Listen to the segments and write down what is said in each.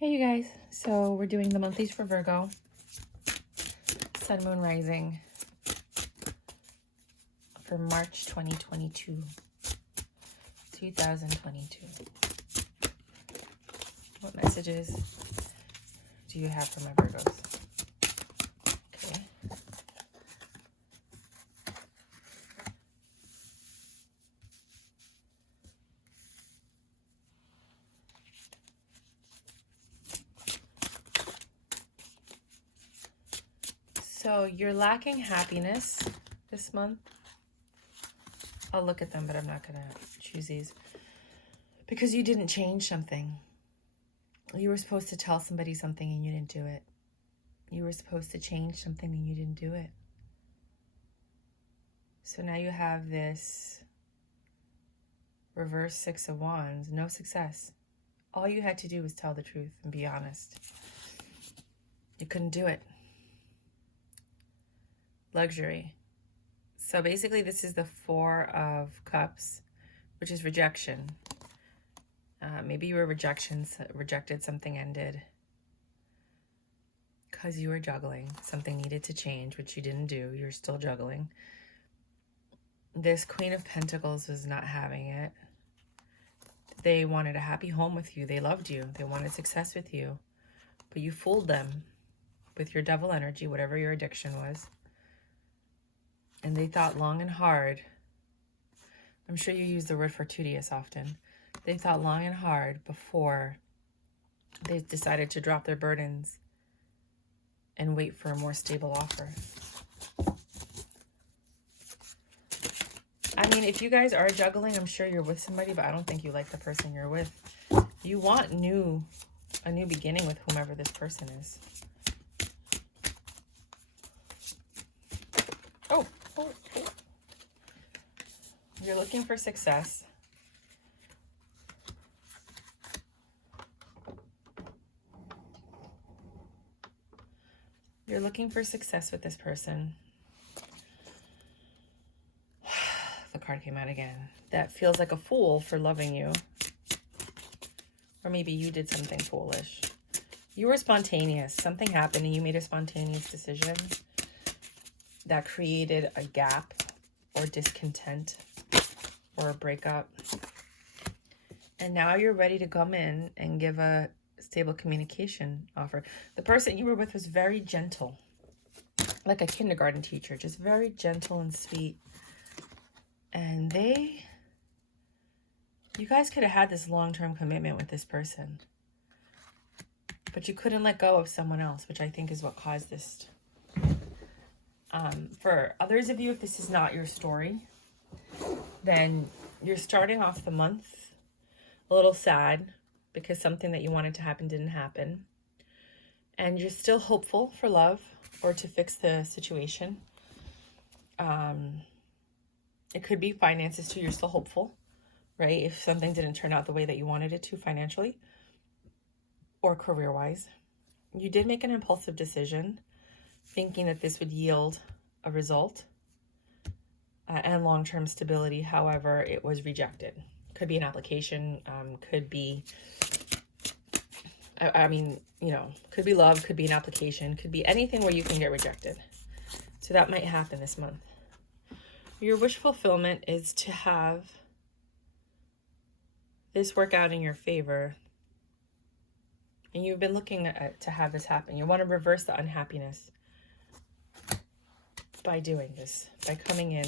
Hey you guys, so we're doing the monthlies for Virgo, Sun, Moon, Rising for March 2022. What messages do you have for my Virgos? Okay. So you're lacking happiness this month. I'll look at them, but I'm not going to choose these. Because you didn't change something. You were supposed to tell somebody something and you didn't do it. You were supposed to change something and you didn't do it. So now you have this reverse Six of Wands, no success. All you had to do was tell the truth and be honest. You couldn't do it. Luxury. So basically this is the Four of Cups, which is rejection. Maybe you were rejected, something ended. Because you were juggling. Something needed to change, which you didn't do. You're still juggling. This Queen of Pentacles was not having it. They wanted a happy home with you. They loved you. They wanted success with you. But you fooled them with your devil energy, whatever your addiction was. And they thought long and hard. I'm sure you use the word fortuitous often. They thought long and hard before they decided to drop their burdens and wait for a more stable offer. I mean, if you guys are juggling, I'm sure you're with somebody, but I don't think you like the person you're with. You want a new beginning with whomever this person is. Oh. You're looking for success. You're looking for success with this person. The card came out again. That feels like a fool for loving you. Or maybe you did something foolish. You were spontaneous. Something happened and you made a spontaneous decision that created a gap or discontent or a breakup. And now you're ready to come in and give a stable communication offer. The person you were with was very gentle, like a kindergarten teacher, just very gentle and sweet. And you guys could have had this long-term commitment with this person, but you couldn't let go of someone else, which I think is what caused this. For others of you, if this is not your story, then you're starting off the month a little sad because something that you wanted to happen didn't happen. And you're still hopeful for love or to fix the situation. It could be finances too. You're still hopeful, right? If something didn't turn out the way that you wanted it to financially or career-wise. You did make an impulsive decision thinking that this would yield a result and long-term stability. However, it was rejected. Could be an application, could be, could be love, could be an application, could be anything where you can get rejected. So that might happen this month. Your wish fulfillment is to have this work out in your favor. And you've been looking to have this happen. You want to reverse the unhappiness by doing this, by coming in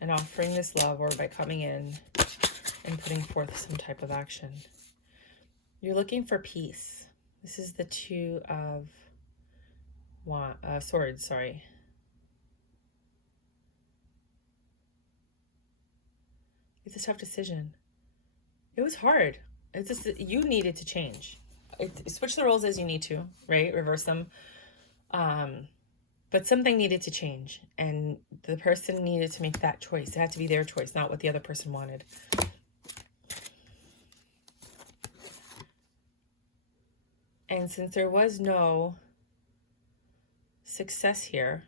and offering this love, or by coming in and putting forth some type of action. You're looking for peace. This is the Two of Swords, sorry. It's a tough decision. It was hard. It's just that you needed to change. Switch the roles as you need to, right? Reverse them. But something needed to change. And the person needed to make that choice. It had to be their choice, not what the other person wanted. And since there was no success here,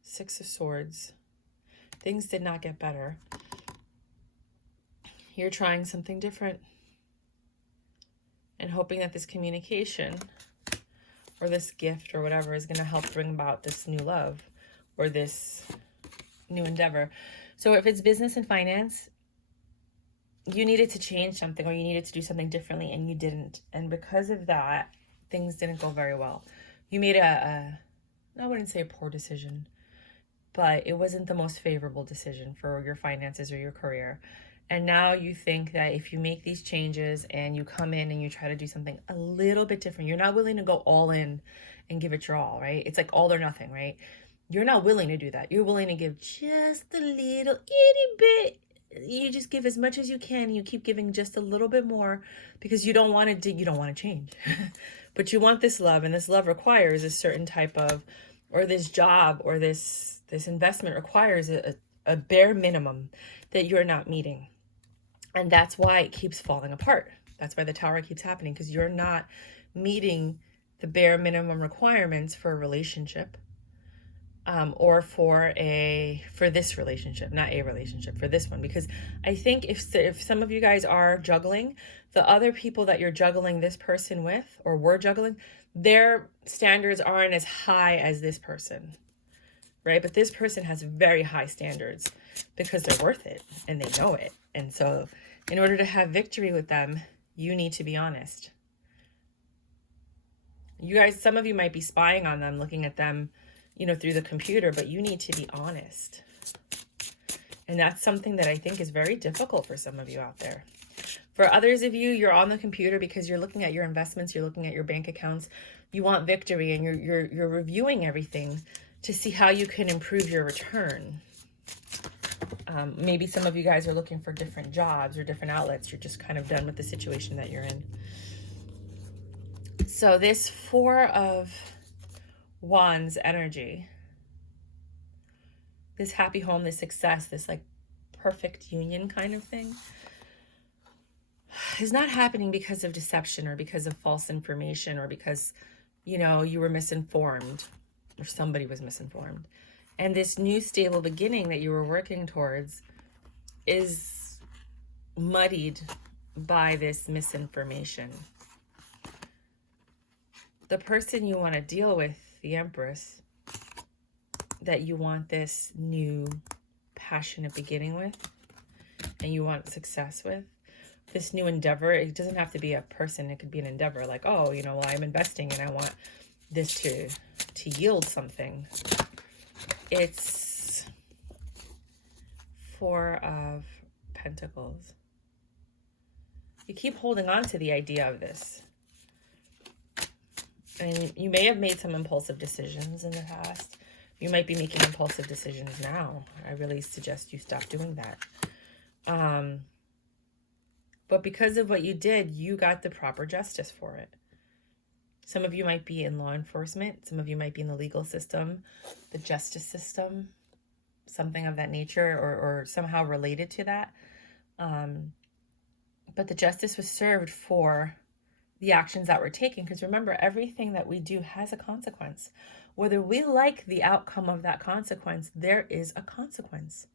Six of Swords, things did not get better. You're trying something different. and hoping that this communication or this gift or whatever is going to help bring about this new love or this new endeavor. So if it's business and finance, you needed to change something or you needed to do something differently and you didn't. And because of that, things didn't go very well. You made I wouldn't say a poor decision, but it wasn't the most favorable decision for your finances or your career. And now you think that if you make these changes and you come in and you try to do something a little bit different, you're not willing to go all in and give it your all, right? It's like all or nothing, right? You're not willing to do that. You're willing to give just a little itty bit. You just give as much as you can. And you keep giving just a little bit more because you don't want to change. But you want this love, and this love requires a certain type of, or this job or this investment requires a bare minimum that you're not meeting. And that's why it keeps falling apart. That's why the tower keeps happening, because you're not meeting the bare minimum requirements for a relationship, or for this relationship, not a relationship, for this one. Because I think if some of you guys are juggling, the other people that you're juggling this person with, or were juggling, their standards aren't as high as this person, right? But this person has very high standards because they're worth it and they know it. And so in order to have victory with them, you need to be honest. You guys, some of you might be spying on them, looking at them, through the computer, but you need to be honest. And that's something that I think is very difficult for some of you out there. For others of you, you're on the computer because you're looking at your investments, you're looking at your bank accounts, you want victory, and you're reviewing everything to see how you can improve your return. Maybe some of you guys are looking for different jobs or different outlets. You're just kind of done with the situation that you're in. So this Four of Wands energy, this happy home, this success, this like perfect union kind of thing, is not happening because of deception or because of false information or because, you were misinformed or somebody was misinformed. And this new stable beginning that you were working towards is muddied by this misinformation. The person you want to deal with, the Empress, that you want this new passionate beginning with and you want success with, this new endeavor, it doesn't have to be a person, it could be an endeavor, like, oh, well, I'm investing and I want this to yield something. It's Four of Pentacles. You keep holding on to the idea of this. And you may have made some impulsive decisions in the past. You might be making impulsive decisions now. I really suggest you stop doing that. But because of what you did, you got the proper justice for it. Some of you might be in law enforcement. Some of you might be in the legal system, the justice system, something of that nature, or somehow related to that. But the justice was served for the actions that we're taking. Because remember, everything that we do has a consequence. Whether we like the outcome of that consequence, there is a consequence.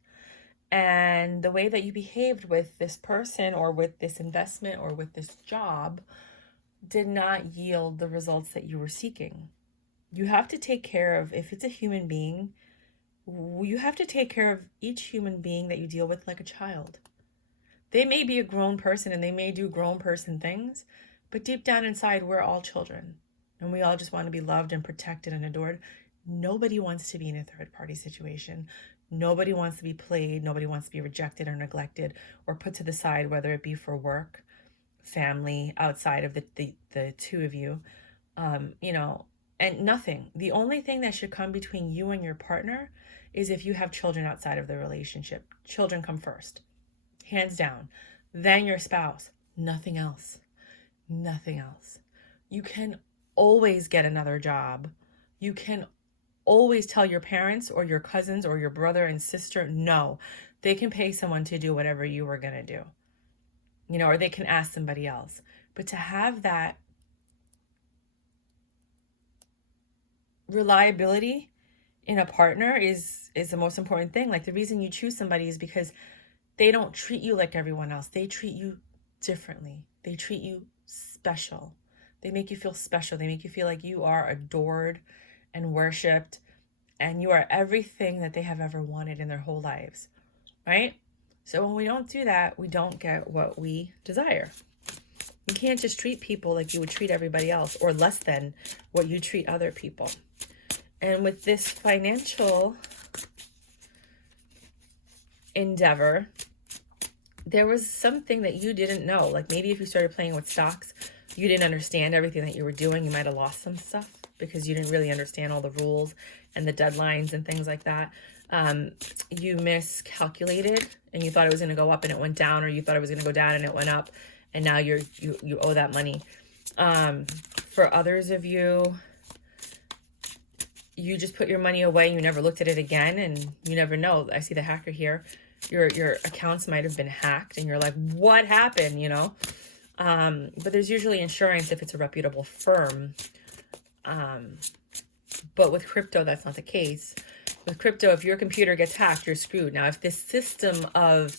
And the way that you behaved with this person or with this investment or with this job did not yield the results that you were seeking. You have to take care of, if it's a human being, you have to take care of each human being that you deal with like a child. They may be a grown person and they may do grown person things, but deep down inside, we're all children. And we all just want to be loved and protected and adored. Nobody wants to be in a third-party situation. Nobody wants to be played. Nobody wants to be rejected or neglected or put to the side, whether it be for work, family, outside of the two of you, and nothing. The only thing that should come between you and your partner is if you have children outside of the relationship. Children come first, hands down. Then your spouse. Nothing else. Nothing else. You can always get another job. You can always tell your parents or your cousins or your brother and sister, no. They can pay someone to do whatever you were going to do. Or they can ask somebody else. But to have that reliability in a partner is the most important thing. Like, the reason you choose somebody is because they don't treat you like everyone else. They treat you differently. They treat you special. They make you feel special. They make you feel like you are adored and worshipped, and you are everything that they have ever wanted in their whole lives, right? So when we don't do that, we don't get what we desire. You can't just treat people like you would treat everybody else, or less than what you treat other people. And with this financial endeavor, there was something that you didn't know. Like maybe if you started playing with stocks, you didn't understand everything that you were doing. You might have lost some stuff because you didn't really understand all the rules and the deadlines and things like that. You miscalculated and you thought it was going to go up and it went down, or you thought it was going to go down and it went up, and now you owe that money. For others of you, you just put your money away, you never looked at it again, and you never know. I see the hacker here. Your accounts might have been hacked and you're like, what happened, you know? But there's usually insurance if it's a reputable firm. But with crypto, that's not the case. With crypto, if your computer gets hacked, you're screwed. Now, if the system of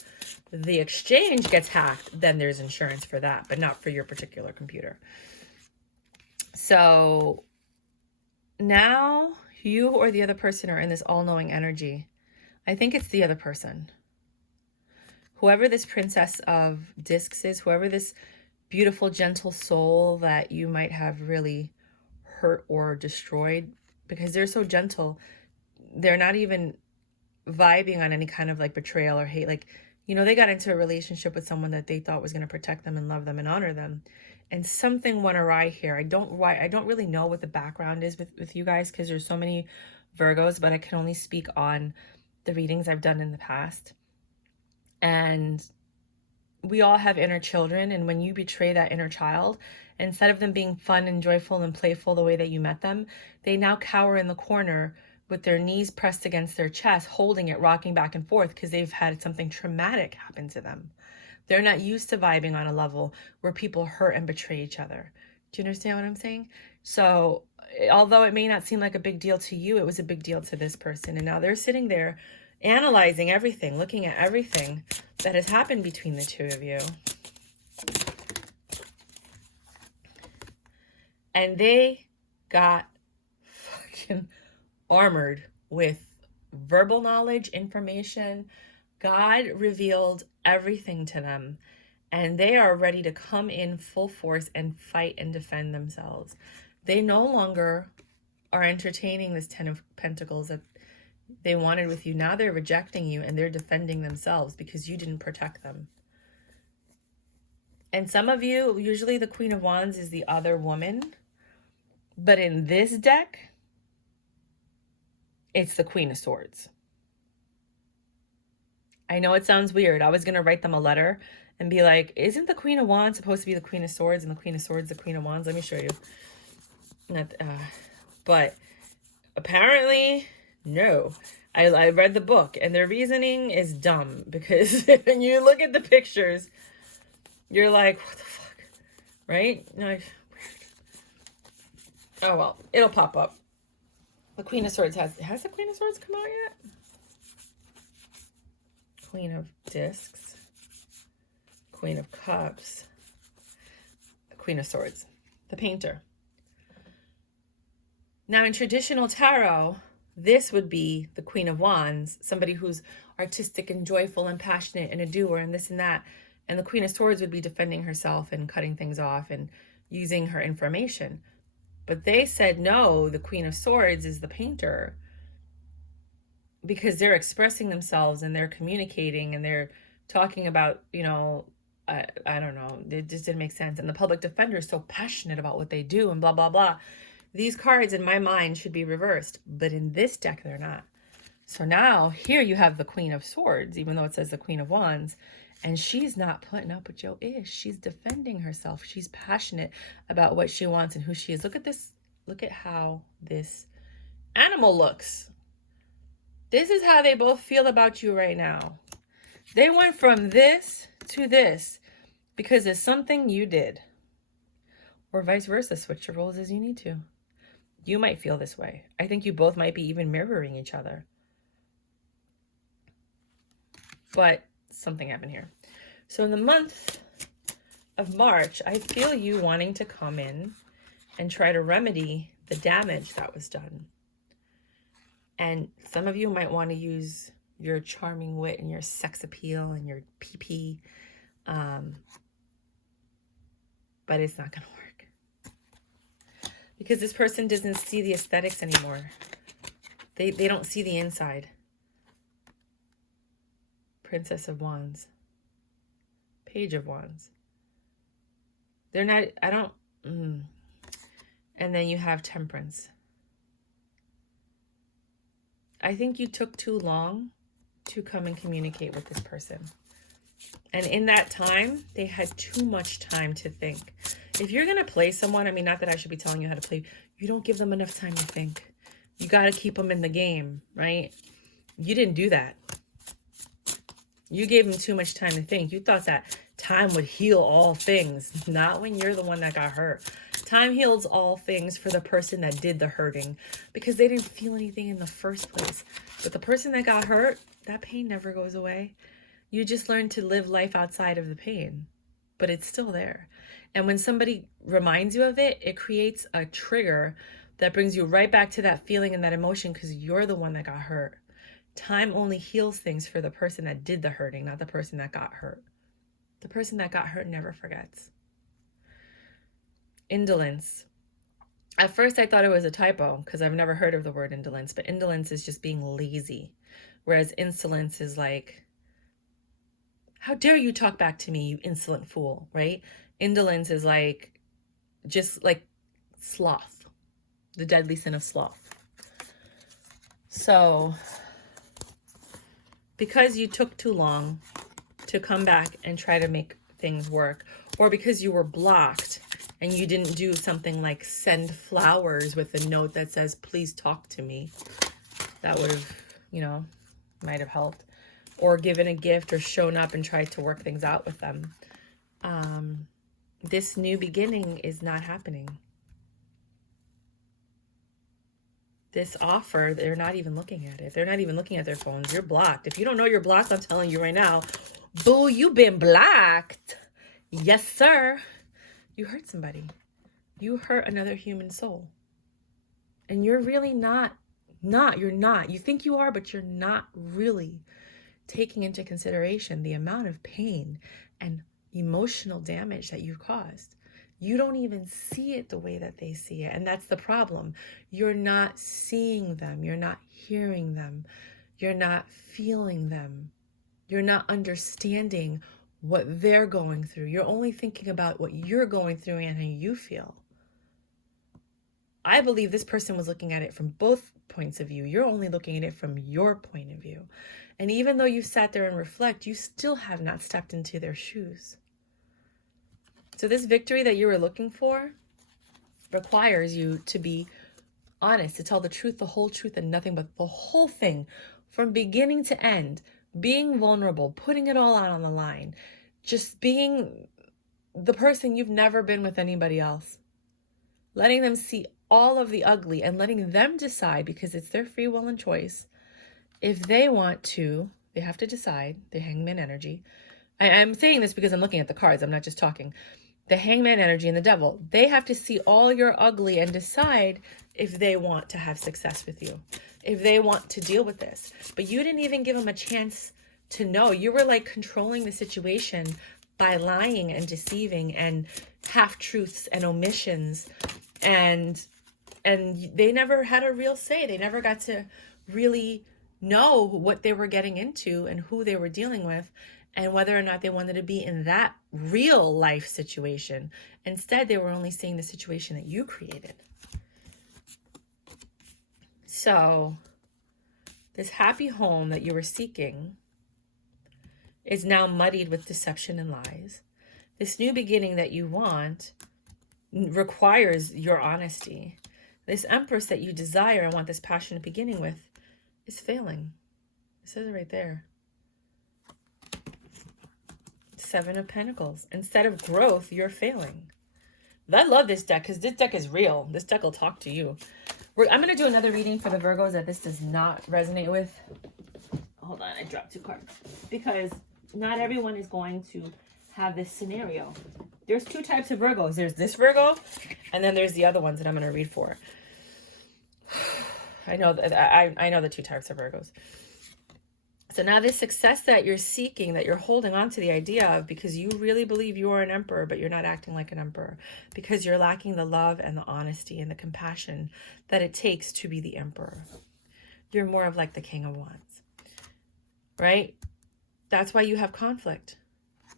the exchange gets hacked, then there's insurance for that, but not for your particular computer. So now you or the other person are in this all-knowing energy. I think it's the other person. Whoever this princess of discs is, whoever this beautiful, gentle soul that you might have really hurt or destroyed, because they're so gentle, they're not even vibing on any kind of like betrayal or hate. Like, you know, they got into a relationship with someone that they thought was going to protect them and love them and honor them, and something went awry here. I don't really know what the background is with you guys, because there's so many Virgos, but I can only speak on the readings I've done in the past. And we all have inner children, and when you betray that inner child, instead of them being fun and joyful and playful the way that you met them, they now cower in the corner with their knees pressed against their chest, holding it, rocking back and forth, because they've had something traumatic happen to them. They're not used to vibing on a level where people hurt and betray each other. Do you understand what I'm saying? So although it may not seem like a big deal to you, it was a big deal to this person. And now they're sitting there analyzing everything, looking at everything that has happened between the two of you. And they got fucking armored with verbal knowledge, information. God revealed everything to them, and they are ready to come in full force and fight and defend themselves. They no longer are entertaining this 10 of Pentacles that they wanted with you. Now they're rejecting you and they're defending themselves because you didn't protect them. And some of you, usually the Queen of Wands is the other woman, but in this deck, it's the Queen of Swords. I know it sounds weird. I was going to write them a letter and be like, isn't the Queen of Wands supposed to be the Queen of Swords and the Queen of Swords the Queen of Wands? Let me show you. But apparently, no. I read the book, and their reasoning is dumb, because when you look at the pictures, you're like, what the fuck? Right? No, weird. Oh, well, it'll pop up. The Queen of Swords has the Queen of Swords come out yet? Queen of Discs, Queen of Cups, Queen of Swords, the painter. Now in traditional tarot, this would be the Queen of Wands, somebody who's artistic and joyful and passionate and a doer and this and that. And the Queen of Swords would be defending herself and cutting things off and using her information. But they said, no, the Queen of Swords is the painter, because they're expressing themselves and they're communicating and they're talking about, you know, I don't know, it just didn't make sense. And the public defender is so passionate about what they do and blah, blah, blah. These cards in my mind should be reversed, but in this deck, they're not. So now here you have the Queen of Swords, even though it says the Queen of Wands, and she's not putting up with your ish. She's defending herself. She's passionate about what she wants and who she is. Look at this. Look at how this animal looks. This is how they both feel about you right now. They went from this to this because of something you did. Or vice versa, switch your roles as you need to. You might feel this way. I think you both might be even mirroring each other. But something happened here. So in the month of March, I feel you wanting to come in and try to remedy the damage that was done. And some of you might want to use your charming wit and your sex appeal and your PP, but it's not going to work. Because this person doesn't see the aesthetics anymore. They don't see the inside. Princess of Wands. Page of Wands. They're not, I don't, And then you have Temperance. I think you took too long to come and communicate with this person. And in that time, they had too much time to think. If you're going to play someone, I mean, not that I should be telling you how to play, you don't give them enough time to think. You got to keep them in the game, right? You didn't do that. You gave them too much time to think. You thought that time would heal all things. Not when you're the one that got hurt. Time heals all things for the person that did the hurting, because they didn't feel anything in the first place. But the person that got hurt, that pain never goes away. You just learn to live life outside of the pain, but it's still there. And when somebody reminds you of it, it creates a trigger that brings you right back to that feeling and that emotion, because you're the one that got hurt. Time only heals things for the person that did the hurting, not the person that got hurt. The person that got hurt never forgets. Indolence. At first I thought it was a typo because I've never heard of the word indolence, but indolence is just being lazy. Whereas insolence is like, how dare you talk back to me, you insolent fool, right? Indolence is like, just like sloth, the deadly sin of sloth. So, because you took too long to come back and try to make things work, or because you were blocked and you didn't do something like send flowers with a note that says, please talk to me, that would have, might have helped, or given a gift or shown up and tried to work things out with them. This new beginning is not happening. This offer, they're not even looking at it. They're not even looking at their phones. You're blocked. If you don't know you're blocked, I'm telling you right now, boo, you've been blocked. Yes, sir. You hurt somebody. You hurt another human soul. And you're really not. You're not. You think you are, but you're not really taking into consideration the amount of pain and emotional damage that you've caused. You don't even see it the way that they see it. And that's the problem. You're not seeing them. You're not hearing them. You're not feeling them. You're not understanding what they're going through. You're only thinking about what you're going through and how you feel. I believe this person was looking at it from both points of view. You're only looking at it from your point of view. And even though you sat there and reflect, you still have not stepped into their shoes. So this victory that you were looking for requires you to be honest, to tell the truth, the whole truth, and nothing but the whole thing from beginning to end, being vulnerable, putting it all out on the line, just being the person you've never been with anybody else, letting them see all of the ugly and letting them decide, because it's their free will and choice. If they want to, they have to decide. The Hangman energy. I'm saying this because I'm looking at the cards. I'm not just talking. The Hangman energy and the Devil. They have to see all your ugly and decide if they want to have success with you, if they want to deal with this. But you didn't even give them a chance to know. You were like controlling the situation by lying and deceiving and half-truths and omissions. And they never had a real say. They never got to really know what they were getting into and who they were dealing with and whether or not they wanted to be in that real life situation. Instead, they were only seeing the situation that you created. So this happy home that you were seeking is now muddied with deception and lies. This new beginning that you want requires your honesty. This Empress that you desire and want this passionate beginning with is failing. It says it right there. 7 of Pentacles. Instead of growth, you're failing. I love this deck because this deck is real. This deck will talk to you. I'm going to do another reading for the Virgos that this does not resonate with. Hold on, I dropped 2 cards. Because not everyone is going to have this scenario. There's two types of Virgos. There's this Virgo, and then there's the other ones that I'm going to read for. I know the two types of Virgos. So now this success that you're seeking, that you're holding on to the idea of, because you really believe you are an emperor, but you're not acting like an emperor, because you're lacking the love and the honesty and the compassion that it takes to be the emperor. You're more of like the King of Wands, right? That's why you have conflict,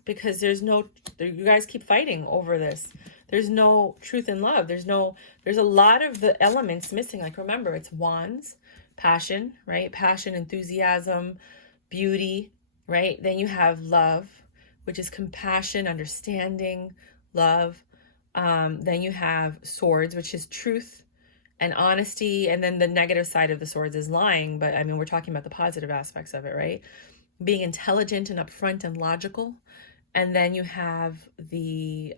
because you guys keep fighting over this. There's no truth in love. There's a lot of the elements missing. Like, remember, it's wands, passion, right? Passion, enthusiasm, beauty, right? Then you have love, which is compassion, understanding, love. Then you have swords, which is truth and honesty. And then the negative side of the swords is lying. But I mean, we're talking about the positive aspects of it, right? Being intelligent and upfront and logical. And then you have the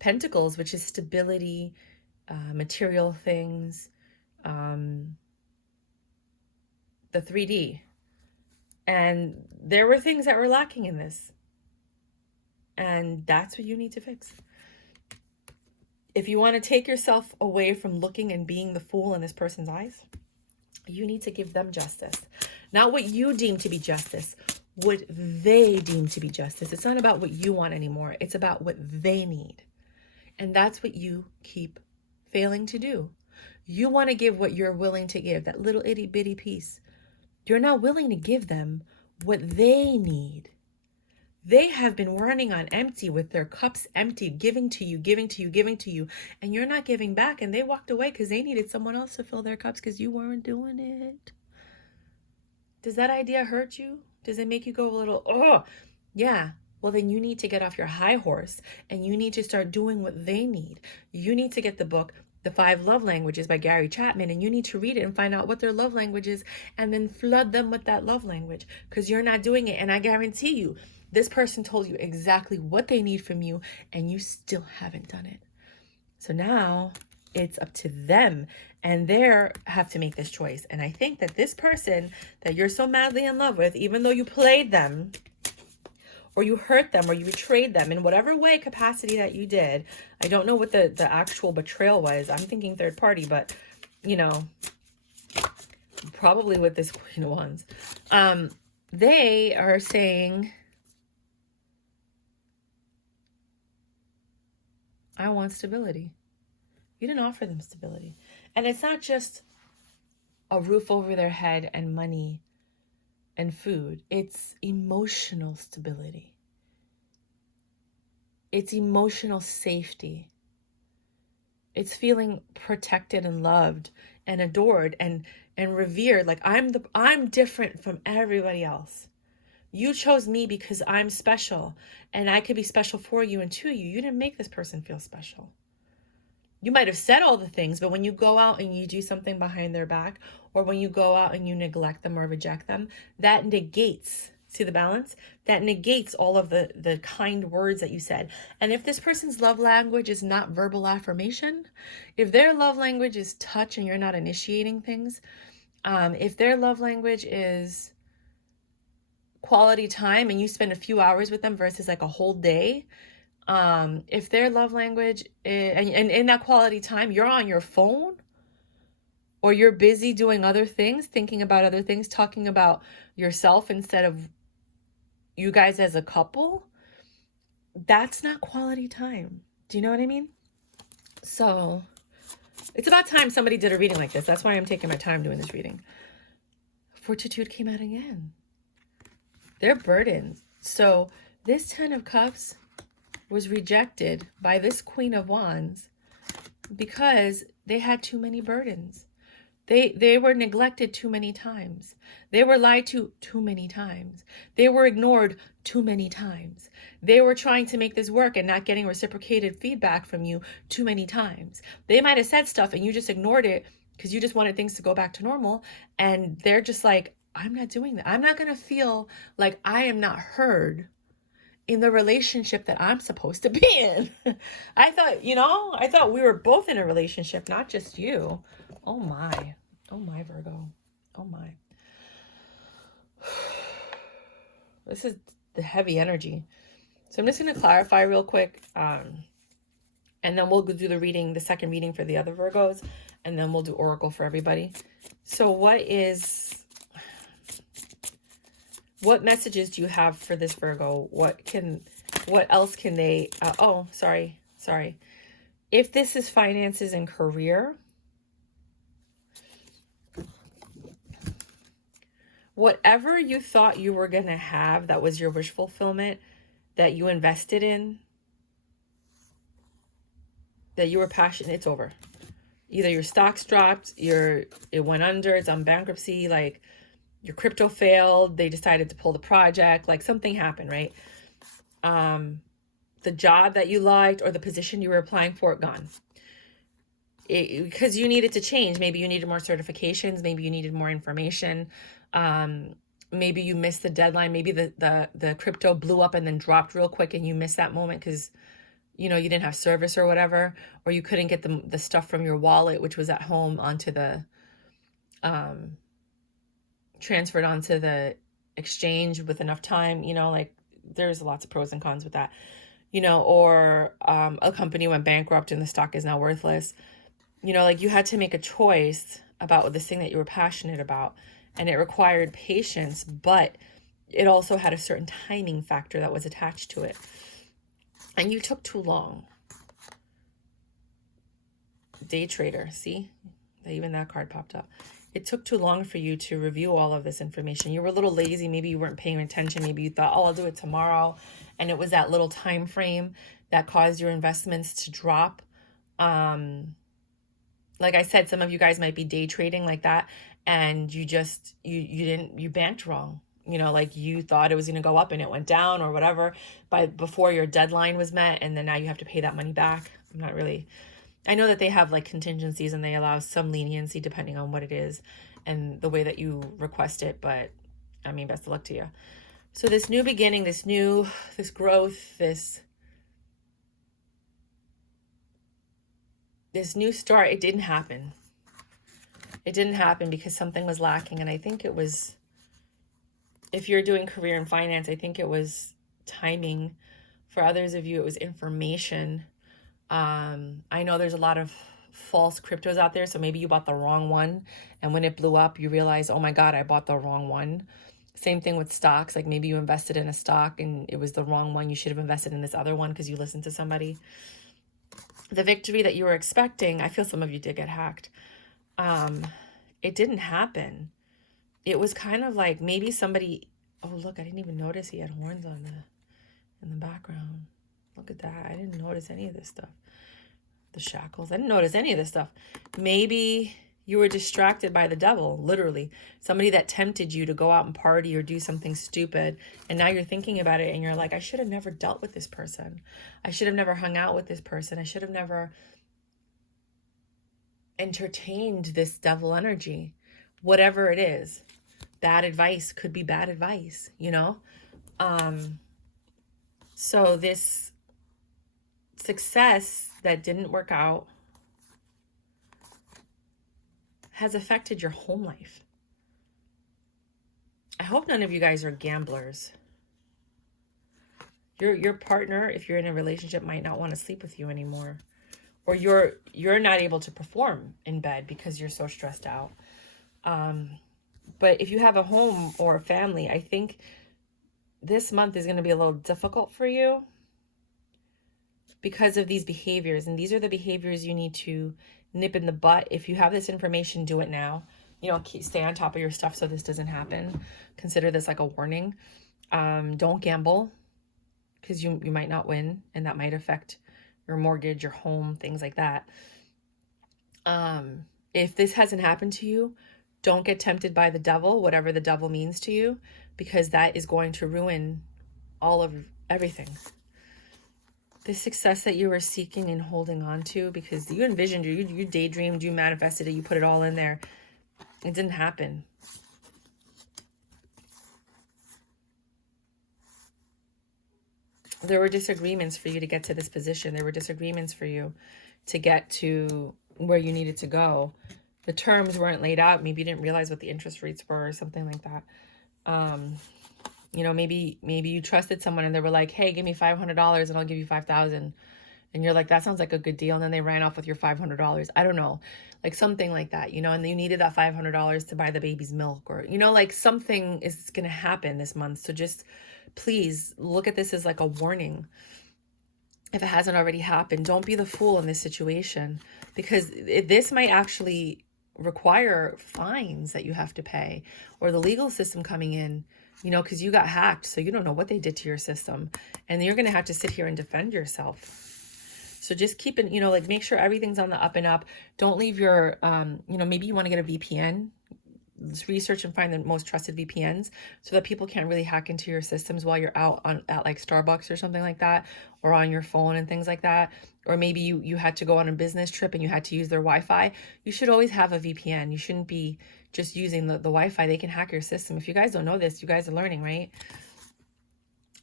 Pentacles, which is stability, material things, the 3D. And there were things that were lacking in this. And that's what you need to fix. If you want to take yourself away from looking and being the fool in this person's eyes, you need to give them justice. Not what you deem to be justice, what they deem to be justice. It's not about what you want anymore. It's about what they need. And that's what you keep failing to do. You want to give what you're willing to give, that little itty bitty piece. You're not willing to give them what they need. They have been running on empty with their cups empty, giving to you, and you're not giving back. And they walked away because they needed someone else to fill their cups because you weren't doing it. Does that idea hurt you? Does it make you go a little, oh, yeah. Well, then you need to get off your high horse and you need to start doing what they need. You need to get the book, The 5 Love Languages by Gary Chapman, and you need to read it and find out what their love language is and then flood them with that love language because you're not doing it. And I guarantee you, this person told you exactly what they need from you and you still haven't done it. So now it's up to them and they have to make this choice. And I think that this person that you're so madly in love with, even though you played them, or you hurt them, or you betrayed them in whatever way, capacity that you did. I don't know what the actual betrayal was. I'm thinking third party, but, you know, probably with this Queen of Wands. They are saying, I want stability. You didn't offer them stability. And it's not just a roof over their head and money and food. It's emotional stability. It's emotional safety. It's feeling protected and loved and adored and revered. Like I'm different from everybody else. You chose me because I'm special and I could be special for you and to you. You didn't make this person feel special. You might have said all the things, but when you go out and you do something behind their back, or when you go out and you neglect them or reject them, that negates, see the balance? That negates all of the kind words that you said. And if this person's love language is not verbal affirmation, if their love language is touch and you're not initiating things, if their love language is quality time and you spend a few hours with them versus like a whole day, if their love language is, and in that quality time, you're on your phone or you're busy doing other things, thinking about other things, talking about yourself instead of you guys as a couple, that's not quality time. Do you know what I mean? So it's about time somebody did a reading like this. That's why I'm taking my time doing this reading. Fortitude came out again. They're burdened. So this 10 of Cups was rejected by this Queen of Wands because they had too many burdens. They were neglected too many times. They were lied to too many times. They were ignored too many times. They were trying to make this work and not getting reciprocated feedback from you too many times. They might have said stuff and you just ignored it because you just wanted things to go back to normal. And they're just like, I'm not doing that. I'm not going to feel like I am not heard in the relationship that I'm supposed to be in. I thought we were both in a relationship, not just you. Oh my Virgo. Oh my. This the heavy energy. So I'm just going to clarify real quick. And then we'll do the reading, the second reading for the other Virgos. And then we'll do Oracle for everybody. So what messages do you have for this Virgo? What else can they, sorry. If this is finances and career, whatever you thought you were going to have, that was your wish fulfillment, that you invested in, that you were passionate, it's over. Either your stocks dropped, it went under, it's on bankruptcy, like your crypto failed, they decided to pull the project, like something happened, right? The job that you liked or the position you were applying for, gone. Because you needed to change. Maybe you needed more certifications, maybe you needed more information. Maybe you missed the deadline. Maybe the crypto blew up and then dropped real quick and you missed that moment because you didn't have service or whatever, or you couldn't get the stuff from your wallet, which was at home, onto the transferred onto the exchange with enough time. Like there's lots of pros and cons with that. Or a company went bankrupt and the stock is now worthless. Like you had to make a choice about this thing that you were passionate about, and it required patience, but it also had a certain timing factor that was attached to it. And you took too long. Day trader, see? Even that card popped up. It took too long for you to review all of this information. You were a little lazy. Maybe you weren't paying attention. Maybe you thought, I'll do it tomorrow. And it was that little time frame that caused your investments to drop. Like I said, some of you guys might be day trading like that. And you banked wrong. Like you thought it was going to go up and it went down or whatever before your deadline was met. And then now you have to pay that money back. I know that they have like contingencies and they allow some leniency depending on what it is and the way that you request it. But best of luck to you. So this new beginning, this growth, this new start, it didn't happen. It didn't happen because something was lacking. And I think it was, if you're doing career and finance, I think it was timing. For others of you, it was information. I know there's a lot of false cryptos out there. So maybe you bought the wrong one. And when it blew up, you realize, oh my God, I bought the wrong one. Same thing with stocks. Like maybe you invested in a stock and it was the wrong one. You should have invested in this other one because you listened to somebody. The victory that you were expecting, I feel some of you did get hacked. It didn't happen. It was kind of like maybe somebody, oh look, I didn't even notice he had horns in the background. Look at that. I didn't notice any of this stuff. The shackles. I didn't notice any of this stuff. Maybe you were distracted by the devil, literally. Somebody that tempted you to go out and party or do something stupid. And now you're thinking about it and you're like, I should have never dealt with this person. I should have never hung out with this person. I should have never entertained this devil energy. Whatever it is. Bad advice could be bad advice, So this success that didn't work out has affected your home life. I hope none of you guys are gamblers. Your partner, if you're in a relationship, might not want to sleep with you anymore. Or you're not able to perform in bed because you're so stressed out. But if you have a home or a family, I think this month is going to be a little difficult for you because of these behaviors. And these are the behaviors you need to nip in the butt. If you have this information, do it now. Stay on top of your stuff so this doesn't happen. Consider this like a warning. Don't gamble because you might not win, and that might affect your mortgage, your home, things like that. If this hasn't happened to you, don't get tempted by the devil, whatever the devil means to you, because that is going to ruin all of everything. The success that you were seeking and holding on to, because you envisioned, you daydreamed, you manifested it, you put it all in there. It didn't happen. There were disagreements for you to get to this position. There were disagreements for you to get to where you needed to go. The terms weren't laid out. Maybe you didn't realize what the interest rates were or something like that. You know, maybe you trusted someone and they were like, hey, give me $500 and I'll give you 5,000. And you're like, that sounds like a good deal. And then they ran off with your $500. I don't know, like something like that, you know, and you needed that $500 to buy the baby's milk, or, you know, like something is going to happen this month. So just please look at this as like a warning. If it hasn't already happened, don't be the fool in this situation, because this might actually require fines that you have to pay, or the legal system coming in, you know, because you got hacked. So you don't know what they did to your system. And you're going to have to sit here and defend yourself. So just keep it, you know, like make sure everything's on the up and up. Don't leave your, you know, maybe you want to get a VPN. Let's research and find the most trusted VPNs so that people can't really hack into your systems while you're out at like Starbucks or something like that, or on your phone and things like that. Or maybe you had to go on a business trip and you had to use their Wi-Fi. You should always have a VPN. You shouldn't be just using the Wi-Fi. They can hack your system. If you guys don't know this, you guys are learning, right?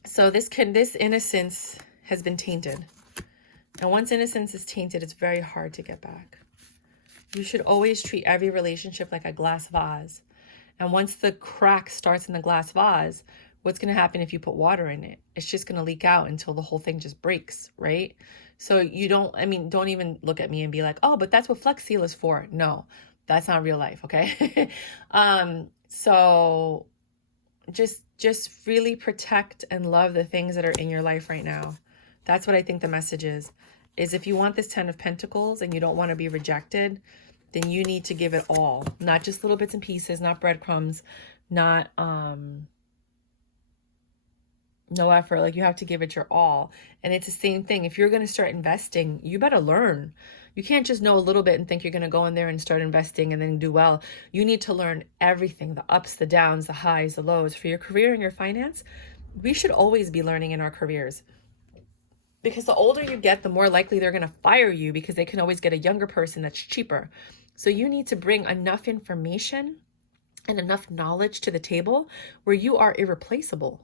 So this innocence has been tainted. And once innocence is tainted, it's very hard to get back. You should always treat every relationship like a glass vase. And once the crack starts in the glass vase, what's going to happen if you put water in it? It's just going to leak out until the whole thing just breaks, right? So you don't even look at me and be like, oh, but that's what Flex Seal is for. No, that's not real life, okay? So just really protect and love the things that are in your life right now. That's what I think the message is if you want this 10 of Pentacles and you don't want to be rejected, then you need to give it all, not just little bits and pieces, not breadcrumbs, not no effort. Like, you have to give it your all. And it's the same thing. If you're going to start investing, you better learn. You can't just know a little bit and think you're going to go in there and start investing and then do well. You need to learn everything, the ups, the downs, the highs, the lows. For your career and your finance, we should always be learning in our careers. Because the older you get, the more likely they're going to fire you, because they can always get a younger person that's cheaper. So you need to bring enough information and enough knowledge to the table where you are irreplaceable.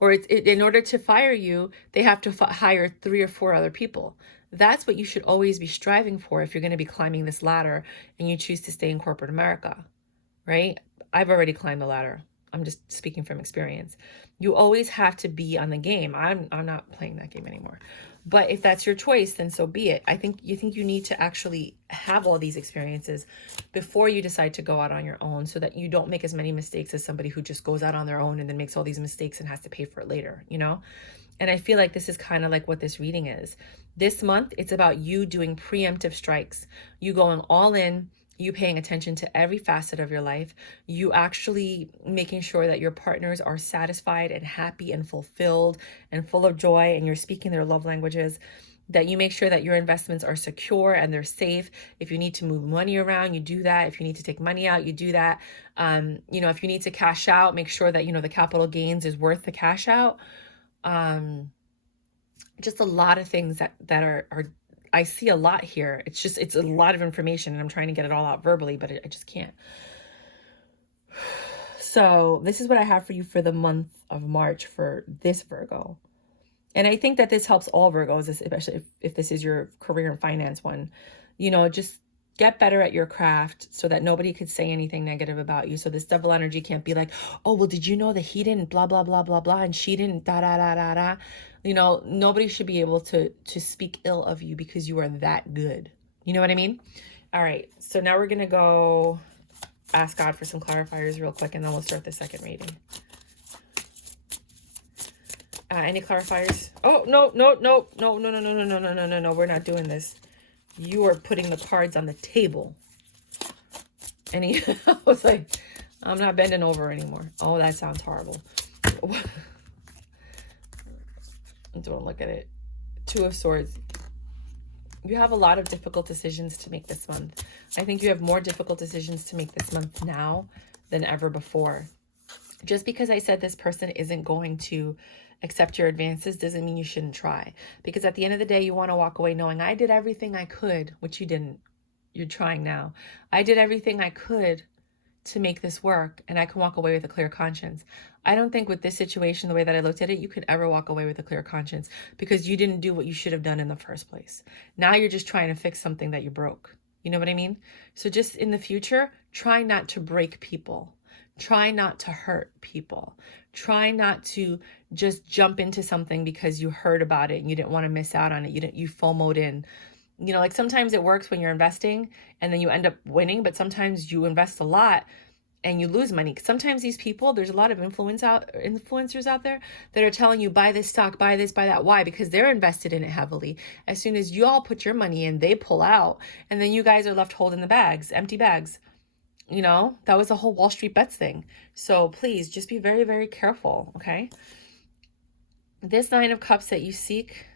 Or in order to fire you, they have to hire 3 or 4 other people. That's what you should always be striving for if you're going to be climbing this ladder and you choose to stay in corporate America, right? I've already climbed the ladder. I'm just speaking from experience. You always have to be on the game. I'm not playing that game anymore. But if that's your choice, then so be it. I think you need to actually have all these experiences before you decide to go out on your own, so that you don't make as many mistakes as somebody who just goes out on their own and then makes all these mistakes and has to pay for it later, you know? And I feel like this is kind of like what this reading is. This month, it's about you doing preemptive strikes. You going all in, you paying attention to every facet of your life, you actually making sure that your partners are satisfied and happy and fulfilled and full of joy, and you're speaking their love languages, that you make sure that your investments are secure and they're safe. If you need to move money around, you do that. If you need to take money out, you do that. You know, if you need to cash out, make sure that, you know, the capital gains is worth the cash out. Just a lot of things that are I see a lot here. It's a lot of information, and I'm trying to get it all out verbally, but I just can't. So this is what I have for you for the month of March for this Virgo. And I think that this helps all Virgos, especially if this is your career and finance one. You know, just get better at your craft so that nobody could say anything negative about you. So this double energy can't be like, oh, well, did you know that he didn't blah, blah, blah, blah, blah, and she didn't da, da, da, da, da. You know, nobody should be able to speak ill of you because you are that good. You know what I mean? All right. So now we're going to go ask God for some clarifiers real quick, and then we'll start the second reading. Any clarifiers? Oh, no. We're not doing this. You are putting the cards on the table. I was like, I'm not bending over anymore. Oh, that sounds horrible. Don't look at it. 2 of Swords. You have a lot of difficult decisions to make this month. I think you have more difficult decisions to make this month now than ever before. Just because I said this person isn't going to accept your advances doesn't mean you shouldn't try. Because at the end of the day, you want to walk away knowing I did everything I could, which you didn't. You're trying now. I did everything I could to make this work, and I can walk away with a clear conscience. I don't think with this situation, the way that I looked at it, you could ever walk away with a clear conscience, because you didn't do what you should have done in the first place. Now you're just trying to fix something that you broke. You know what I mean? So just in the future, try not to break people. Try not to hurt people. Try not to just jump into something because you heard about it and you didn't want to miss out on it. You FOMO'd in. You know, like sometimes it works when you're investing and then you end up winning, but sometimes you invest a lot and you lose money. Sometimes these people, there's a lot of influencers out there that are telling you, buy this stock, buy this, buy that. Why? Because they're invested in it heavily. As soon as you all put your money in, they pull out, and then you guys are left holding the bags, empty bags. You know, that was the whole Wall Street bets thing. So please just be very, very careful, okay? This Nine of Cups that you seek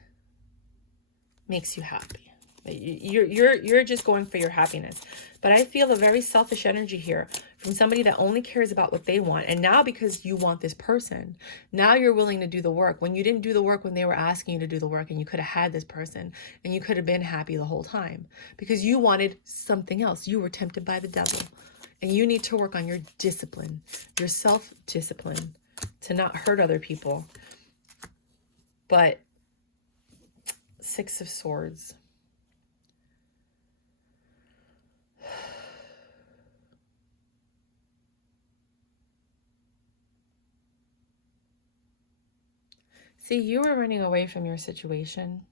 makes you happy. You're just going for your happiness. But I feel a very selfish energy here from somebody that only cares about what they want. And now because you want this person, now you're willing to do the work when you didn't do the work when they were asking you to do the work, and you could have had this person and you could have been happy the whole time because you wanted something else. You were tempted by the devil, and you need to work on your discipline, your self-discipline to not hurt other people. But Six of Swords. See, you were running away from your situation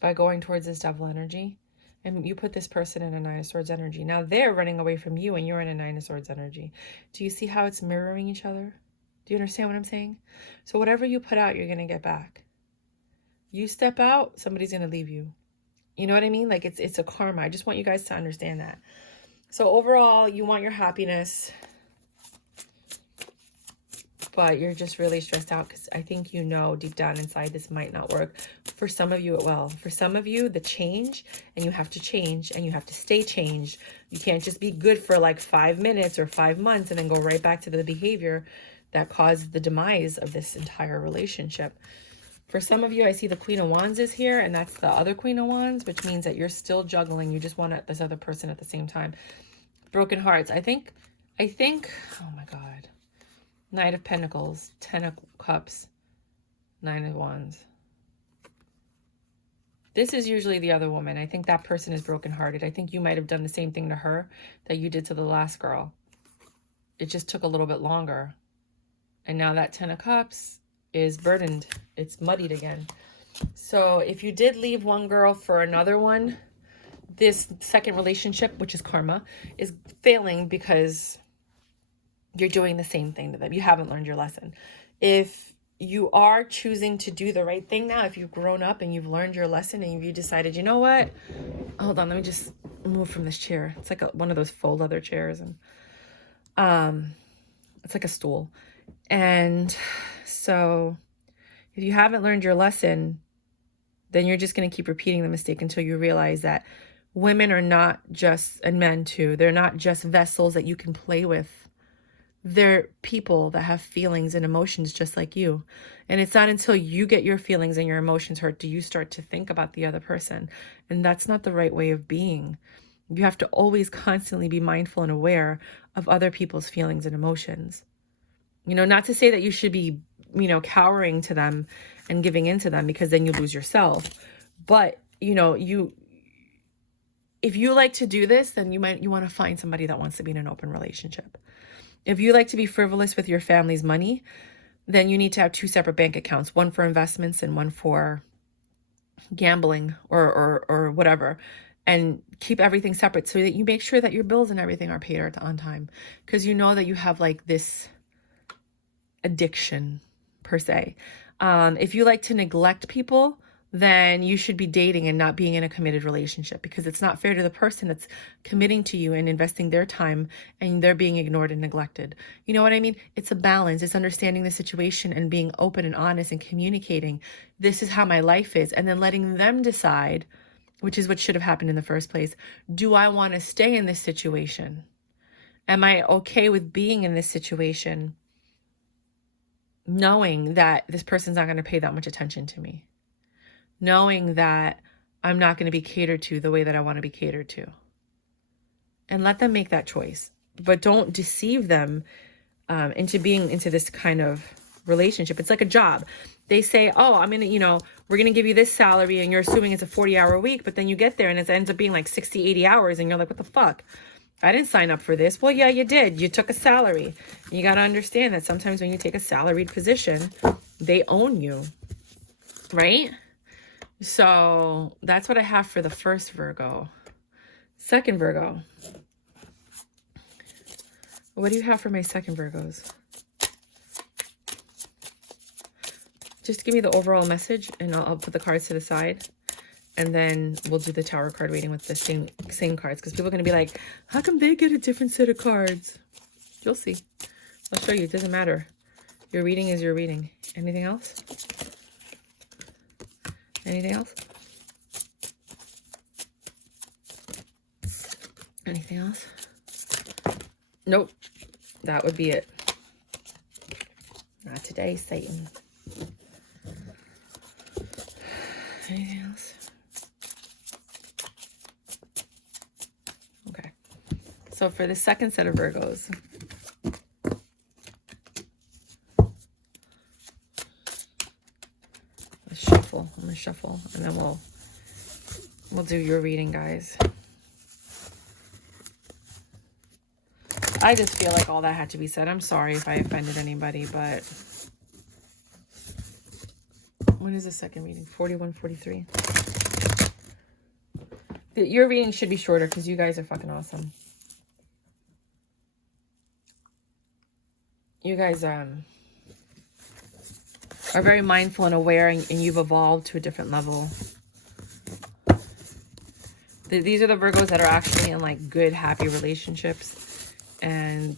by going towards this devil energy, and you put this person in a Nine of Swords energy. Now they're running away from you and you're in a Nine of Swords energy. Do you see how it's mirroring each other? Do you understand what I'm saying? So whatever you put out, you're going to get back. You step out, somebody's going to leave you. You know what I mean? Like it's a karma. I just want you guys to understand that. So overall, you want your happiness, but you're just really stressed out because I think you know deep down inside this might not work. For some of you, it will. For some of you, the change, and you have to change, and you have to stay changed. You can't just be good for like 5 minutes or 5 months and then go right back to the behavior that caused the demise of this entire relationship. For some of you, I see the Queen of Wands is here, and that's the other Queen of Wands, which means that you're still juggling. You just want this other person at the same time. Broken hearts. I think, oh my God. Knight of Pentacles, Ten of Cups, Nine of Wands. This is usually the other woman. I think that person is brokenhearted. I think you might have done the same thing to her that you did to the last girl. It just took a little bit longer. And now that Ten of Cups is burdened. It's muddied again. So if you did leave one girl for another one, this second relationship, which is karma, is failing because you're doing the same thing to them. You haven't learned your lesson. If you are choosing to do the right thing now, if you've grown up and you've learned your lesson and you decided, you know what? Hold on, let me just move from this chair. It's like one of those faux leather chairs, and it's like a stool. And so if you haven't learned your lesson, then you're just going to keep repeating the mistake until you realize that women are not just, and men too, they're not just vessels that you can play with. They're people that have feelings and emotions just like you. And it's not until you get your feelings and your emotions hurt do you start to think about the other person. And that's not the right way of being. You have to always constantly be mindful and aware of other people's feelings and emotions. You know, not to say that you should be, you know, cowering to them and giving in to them, because then you lose yourself. But, you know, if you like to do this, then you want to find somebody that wants to be in an open relationship. If you like to be frivolous with your family's money, then you need to have 2 separate bank accounts, one for investments and one for gambling or whatever, and keep everything separate so that you make sure that your bills and everything are paid on time, because you know that you have like this addiction per se. If you like to neglect people, then you should be dating and not being in a committed relationship, because it's not fair to the person that's committing to you and investing their time and they're being ignored and neglected. You know what I mean? It's a balance. It's understanding the situation and being open and honest and communicating, this is how my life is, and then letting them decide, which is what should have happened in the first place. Do I want to stay in this situation? Am I okay with being in this situation, knowing that this person's not going to pay that much attention to me? Knowing that I'm not going to be catered to the way that I want to be catered to. And let them make that choice. But don't deceive them into being into this kind of relationship. It's like a job. They say, oh, I'm going to, we're going to give you this salary, and you're assuming it's a 40-hour week, but then you get there and it ends up being like 60, 80 hours, and you're like, what the fuck? I didn't sign up for this. Well, yeah, you did. You took a salary. You got to understand that sometimes when you take a salaried position, they own you, right? So that's what I have for the first Virgo. Second Virgo. What do you have for my second Virgos? Just give me the overall message, and I'll put the cards to the side. And then we'll do the Tower card reading with the same cards. Because people are going to be like, how come they get a different set of cards? You'll see. I'll show you. It doesn't matter. Your reading is your reading. Anything else? Anything else? Anything else? Nope. That would be it. Not today, Satan. Anything else? Okay. So for the second set of Virgos, let's shuffle. I'm gonna shuffle, and then we'll do your reading, guys. I just feel like all that had to be said. I'm sorry if I offended anybody, but when is the second reading? 41, 43. Your reading should be shorter because you guys are fucking awesome. You guys are very mindful and aware, and you've evolved to a different level. These are the Virgos that are actually in like good, happy relationships. And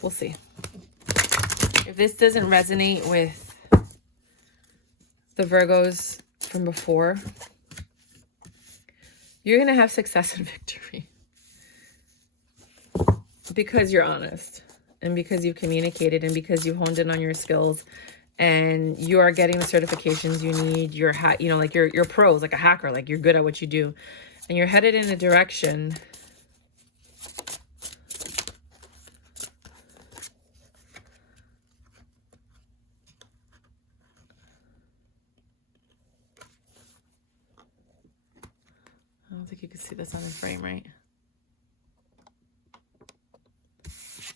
we'll see. If this doesn't resonate with the Virgos from before, you're going to have success and victory. Because you're honest. And because you've communicated. And because you've honed in on your skills. And you are getting the certifications you need. You're, like you're pros, like a hacker. Like you're good at what you do. And you're headed in a direction I don't think you can see this on the frame, right?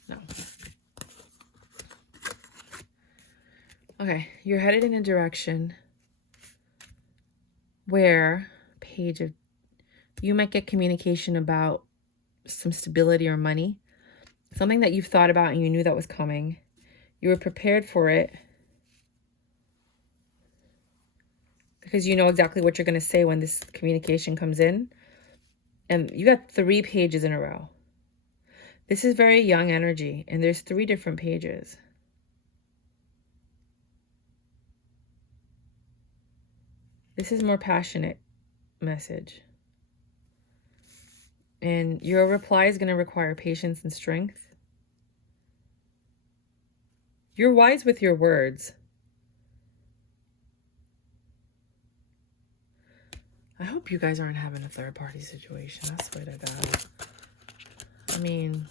No. Okay, you're headed in a direction where you might get communication about some stability or money. Something that you've thought about and you knew that was coming. You were prepared for it. Because you know exactly what you're going to say when this communication comes in. And you got 3 pages in a row. This is very young energy. And there's 3 different pages. This is more passionate message. And your reply is going to require patience and strength. You're wise with your words. I hope you guys aren't having a third-party situation. I swear to God. I mean,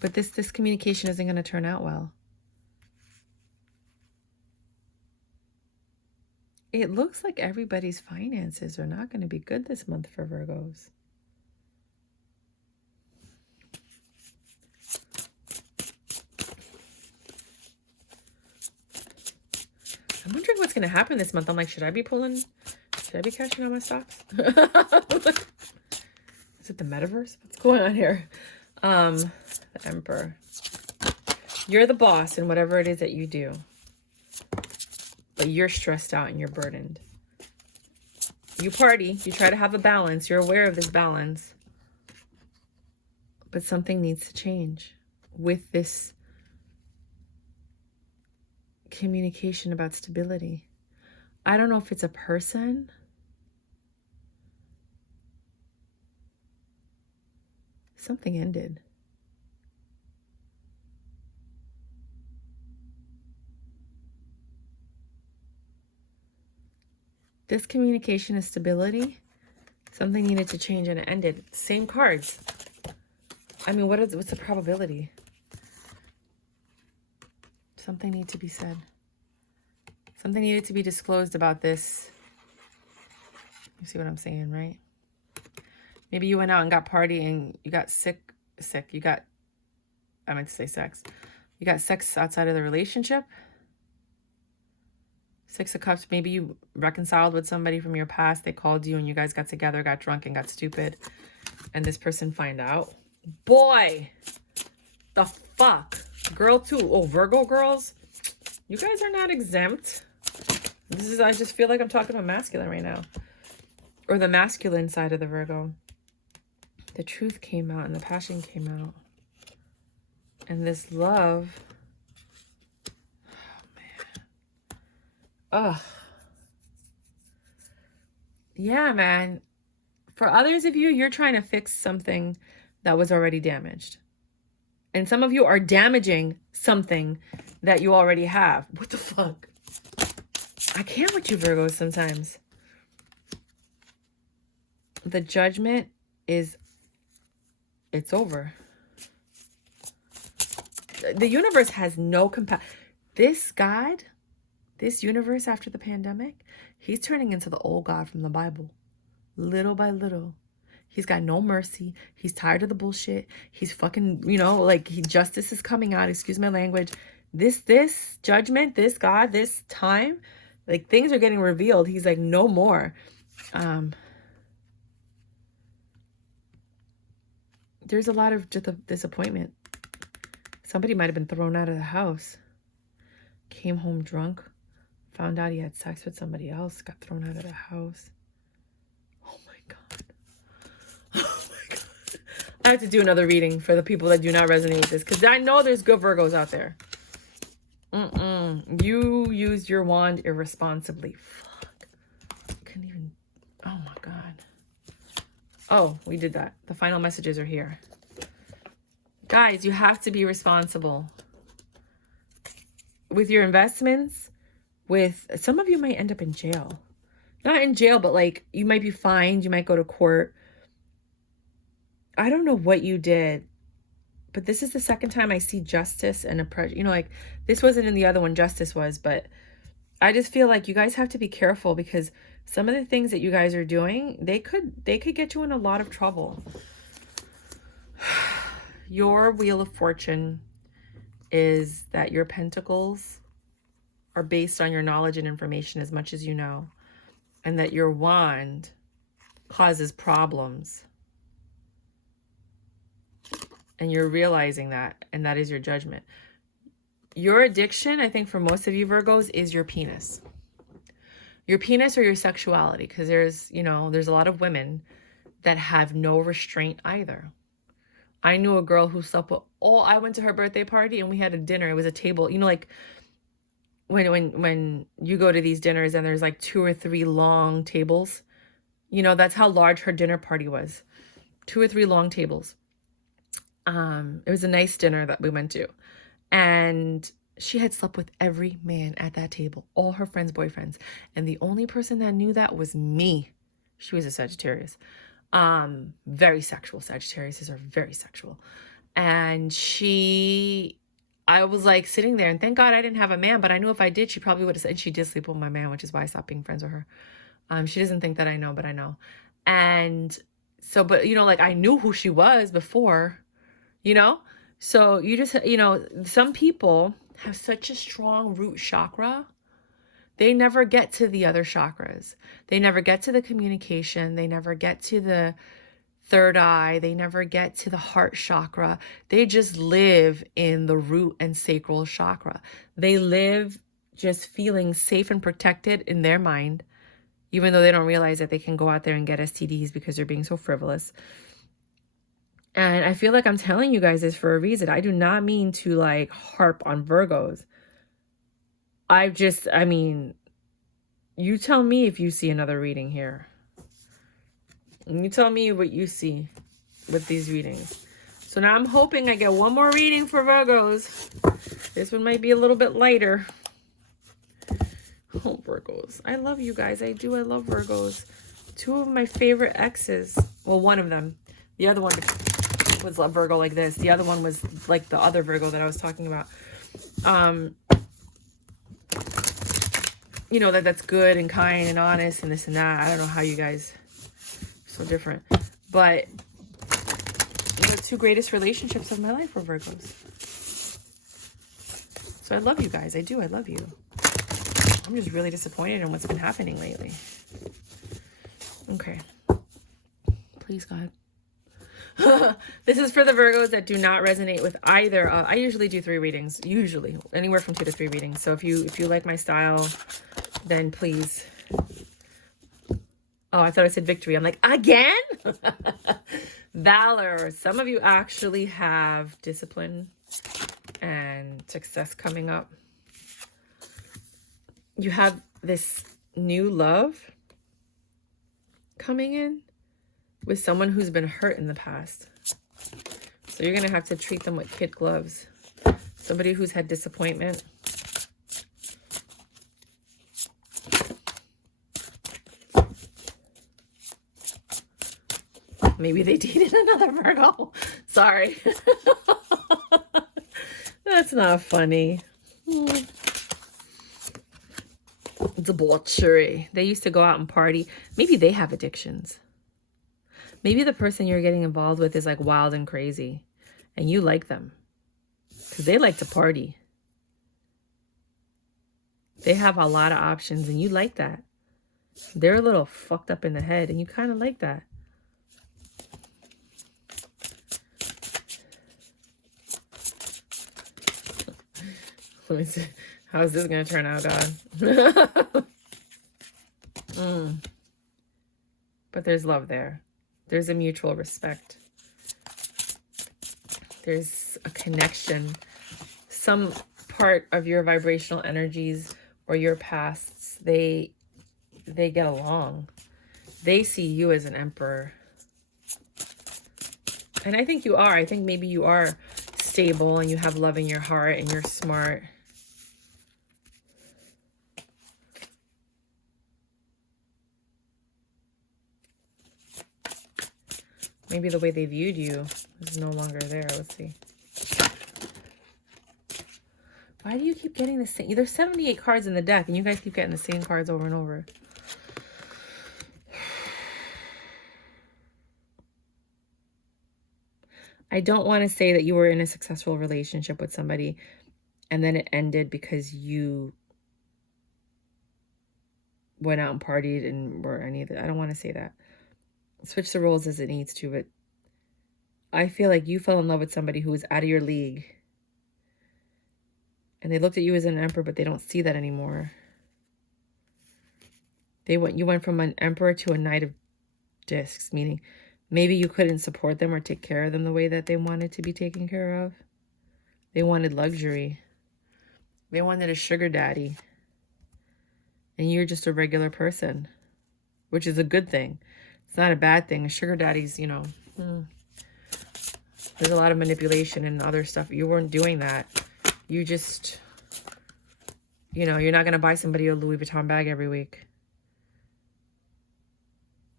but this communication isn't going to turn out well. It looks like everybody's finances are not going to be good this month for Virgos. I'm wondering what's going to happen this month. I'm like, should I be cashing out my stocks? Is it the metaverse? What's going on here? The Emperor. You're the boss in whatever it is that you do. But you're stressed out and you're burdened. You party. You try to have a balance. You're aware of this balance. But something needs to change with this communication about stability. I don't know if it's a person. Something ended. This communication is stability. Something needed to change and it ended. Same cards. I mean, what's the probability? Something needed to be said. Something needed to be disclosed about this You see what I'm saying, right? Maybe you went out and got party and you got sick. I meant to say sex. You got sex outside of the relationship. Six of Cups, maybe you reconciled with somebody from your past. They called you and you guys got together, got drunk and got stupid. And this person find out. Boy, the fuck. Girl too. Oh, Virgo girls, you guys are not exempt. I just feel like I'm talking about masculine right now. Or the masculine side of the Virgo. The truth came out and the passion came out. And this love. Oh, yeah, man. For others of you, you're trying to fix something that was already damaged. And some of you are damaging something that you already have. What the fuck? I can't with you Virgos sometimes. The Judgment is, it's over. The universe has no compassion. This God, this universe after the pandemic, he's turning into the old God from the Bible. Little by little. He's got no mercy. He's tired of the bullshit. He's fucking, justice is coming out. Excuse my language. This judgment, this God, this time, things are getting revealed. He's like, no more. There's a lot of disappointment. Somebody might have been thrown out of the house. Came home drunk. Found out he had sex with somebody else. Got thrown out of the house. Oh my God. Oh my God. I have to do another reading for the people that do not resonate with this. Because I know there's good Virgos out there. You used your wand irresponsibly. Fuck. Couldn't even. Oh my God. Oh, we did that. The final messages are here. Guys, you have to be responsible. With your investments, some of you might end up in jail. Not in jail, but you might be fined. You might go to court. I don't know what you did, but this is the second time I see justice and this wasn't in the other one, justice was, but I just feel like you guys have to be careful because some of the things that you guys are doing, they could get you in a lot of trouble. Your Wheel of Fortune is that your pentacles are based on your knowledge and information as much as you know, and that your wand causes problems. And you're realizing that, and that is your judgment. Your addiction, I think for most of you Virgos, is your penis. Your penis or your sexuality, because there's a lot of women that have no restraint either. I knew a girl who slept with, I went to her birthday party and we had a dinner. It was a table, when you go to these dinners and there's 2 or 3 long tables, that's how large her dinner party was. 2 or 3 long tables. It was a nice dinner that we went to. And she had slept with every man at that table, all her friends' boyfriends. And the only person that knew that was me. She was a Sagittarius. Very sexual. Sagittariuses are very sexual. And I was sitting there, and thank God I didn't have a man, but I knew if I did, she probably would have said she did sleep with my man, which is why I stopped being friends with her. She doesn't think that I know, but I know. And so, but I knew who she was before, so you just, some people have such a strong root chakra. They never get to the other chakras. They never get to the communication. They never get to the third eye. They never get to the heart chakra. They just live in the root and sacral chakra. They live just feeling safe and protected in their mind, even though they don't realize that they can go out there and get STDs because they're being so frivolous. And I feel like I'm telling you guys this for a reason. I do not mean to harp on Virgos. You tell me if you see another reading here. You tell me what you see with these readings. So now I'm hoping I get one more reading for Virgos. This one might be a little bit lighter. Oh, Virgos. I love you guys. I do. I love Virgos. 2 of my favorite exes. Well, one of them. The other one was a Virgo like this. The other one was like the other Virgo that I was talking about. you know, that's good and kind and honest and this and that. I don't know how you guys are so different. But the two greatest relationships of my life were Virgos. So I love you guys. I do. I love you. I'm just really disappointed in what's been happening lately. Okay. Please, God. This is for the Virgos that do not resonate with either. I usually do 3 readings. Usually. Anywhere from 2 to 3 readings. So if you like my style, then please. Oh, I thought I said victory. I'm like, again? Valor. Some of you actually have discipline and success coming up. You have this new love coming in with someone who's been hurt in the past. So you're going to have to treat them with kid gloves. Somebody who's had disappointment. Maybe they dated another Virgo. Sorry. That's not funny. Debauchery. They used to go out and party. Maybe they have addictions. Maybe the person you're getting involved with is like wild and crazy. And you like them. Because they like to party. They have a lot of options and you like that. They're a little fucked up in the head and you kind of like that. Let me see. How is this going to turn out, God? But there's love there. There's a mutual respect. There's a connection. Some part of your vibrational energies or your pasts, they get along. They see you as an emperor. And I think you are. I think maybe you are stable and you have love in your heart and you're smart. Maybe the way they viewed you is no longer there. Let's see. Why do you keep getting the same? There's 78 cards in the deck, and you guys keep getting the same cards over and over. I don't want to say that you were in a successful relationship with somebody, and then it ended because you went out and partied and were any of it. I don't want to say that. Switch the roles as it needs to, but I feel like you fell in love with somebody who was out of your league. And they looked at you as an emperor, but they don't see that anymore. You went from an emperor to a knight of discs, meaning maybe you couldn't support them or take care of them the way that they wanted to be taken care of. They wanted luxury. They wanted a sugar daddy. And you're just a regular person, which is a good thing. It's not a bad thing. A sugar daddy's, you know, there's a lot of manipulation and other stuff. You weren't doing that. You just, you know, you're not going to buy somebody a Louis Vuitton bag every week.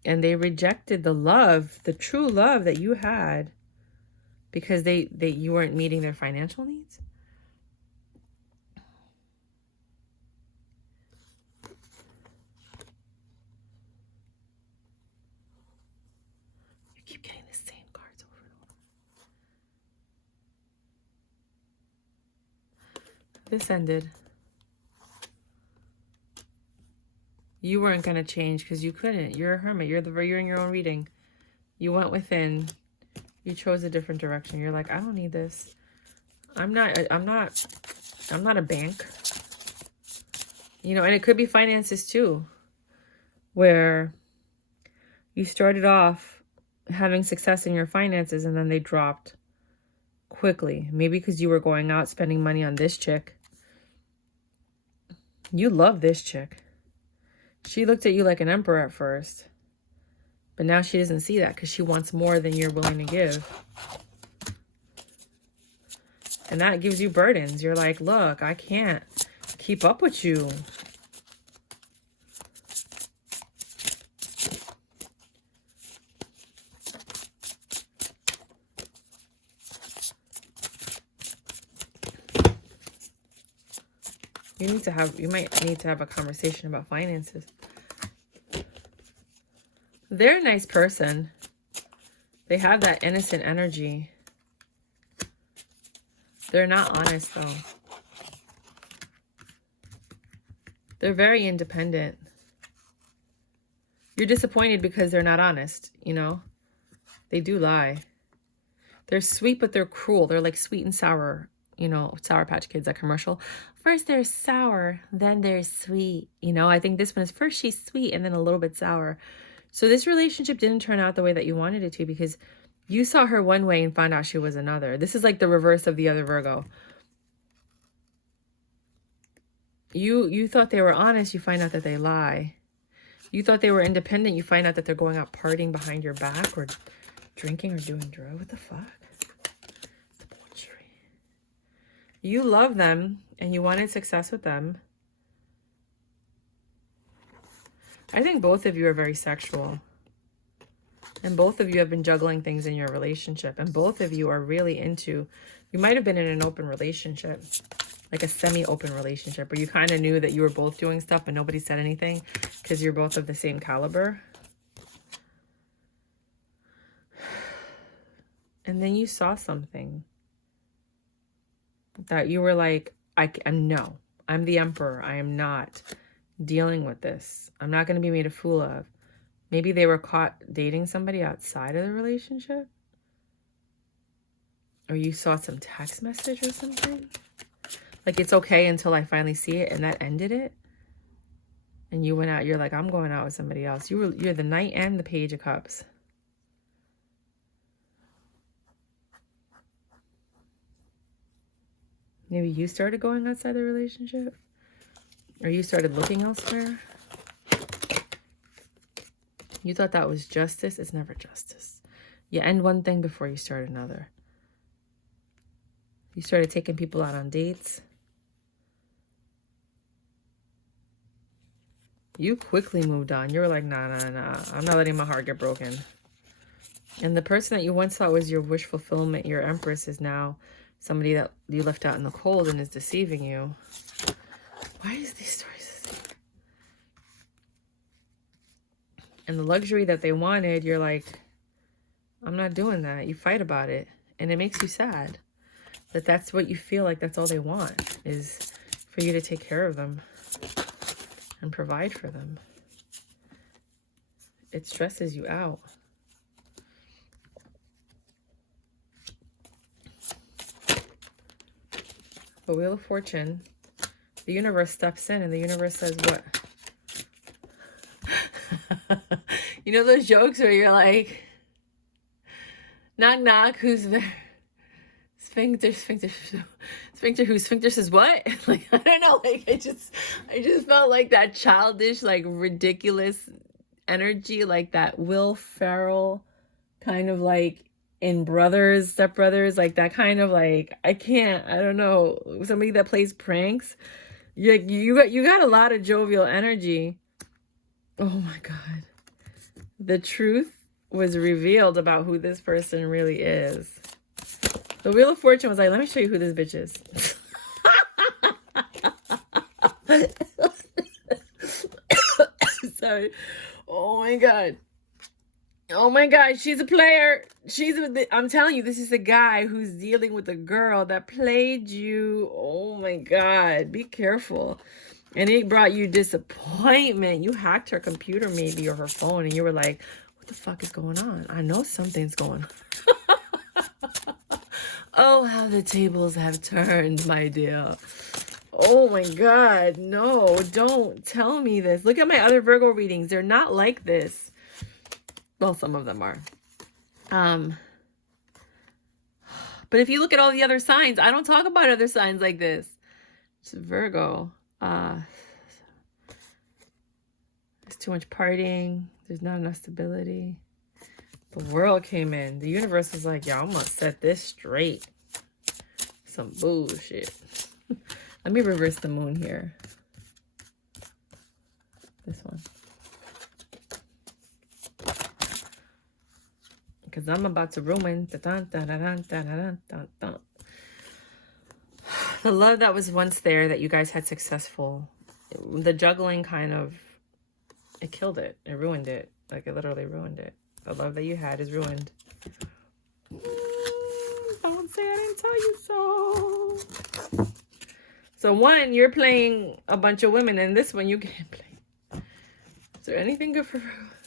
And they rejected the love, the true love that you had because you weren't meeting their financial needs. You keep getting the same cards over and over. This ended. You weren't going to change because you couldn't. You're a hermit. You're in your own reading. You went within. You chose a different direction. You're like, I don't need this. I'm not a bank. You know, and it could be finances too, where you started off having success in your finances and then they dropped quickly. Maybe because you were going out spending money on this chick. You love this chick. She looked at you like an emperor at first. But now she doesn't see that because she wants more than you're willing to give. And that gives you burdens. You're like, look, I can't keep up with you. You might need to have a conversation about finances. They're a nice person. They have that innocent energy. They're not honest, though. They're very independent. You're disappointed because they're not honest, you know? They do lie. They're sweet, but they're cruel. They're like sweet and sour, you know, Sour Patch Kids, that commercial. First they're sour, then they're sweet. You know, I think this one is first she's sweet and then a little bit sour. So this relationship didn't turn out the way that you wanted it to because you saw her one way and found out she was another. This is like the reverse of the other Virgo. You thought they were honest, you find out that they lie. You thought they were independent, you find out that they're going out partying behind your back or drinking or doing drugs. What the fuck? Debauchery. You love them and you wanted success with them. I think both of you are very sexual. And both of you have been juggling things in your relationship. And both of you are really into, you might have been in an open relationship, like a semi-open relationship, where you kind of knew that you were both doing stuff but nobody said anything because you're both of the same caliber. And then you saw something that you were like, no, I'm the emperor. I am not dealing with this. I'm not going to be made a fool of. Maybe they were caught dating somebody outside of the relationship. Or you saw some text message or something. Like, it's okay until I finally see it, and that ended it. And you went out, you're like, I'm going out with somebody else. You're the Knight and the Page of Cups. Maybe you started going outside the relationship. Or you started looking elsewhere. You thought that was justice. It's never justice. You end one thing before you start another. You started taking people out on dates. You quickly moved on. You were like, nah. I'm not letting my heart get broken. And the person that you once thought was your wish fulfillment, your empress, is now somebody that you left out in the cold and is deceiving you. Why is these stories the same? And the luxury that they wanted, you're like, I'm not doing that. You fight about it. And it makes you sad. That that's what you feel like that's all they want, is for you to take care of them and provide for them. It stresses you out. The Wheel of Fortune, the universe steps in and the universe says what? You know those jokes where you're like, knock, knock, who's there? Sphincter, who? Sphincter says what? Like, I don't know, like, I just felt like that childish, like, ridiculous energy, like that Will Ferrell kind of like in Brothers, Step Brothers, like that kind of like, I don't know, somebody that plays pranks. You got a lot of jovial energy. Oh my God. The truth was revealed about who this person really is. The Wheel of Fortune was like, let me show you who this bitch is. Sorry. Oh my God. Oh my God. She's a player. I'm telling you, this is a guy who's dealing with a girl that played you. Oh my God. Be careful. And it brought you disappointment. You hacked her computer maybe, or her phone, and you were like, what the fuck is going on? I know something's going on. Oh, how the tables have turned, my dear. Oh my God. No, don't tell me this. Look at my other Virgo readings. They're not like this. Well, some of them are. But if you look at all the other signs, I don't talk about other signs like this. It's Virgo. There's too much partying. There's not enough stability. The world came in. The universe was like, yeah, I'm gonna set this straight. Some bullshit. Let me reverse the moon here. This one. Because I'm about to ruin. The love that was once there that you guys had successful, the juggling kind of, it killed it. It ruined it. Like, it literally ruined it. The love that you had is ruined. Don't say I didn't tell you so. So one, you're playing a bunch of women, and this one you can't play. Is there anything good for Virgos?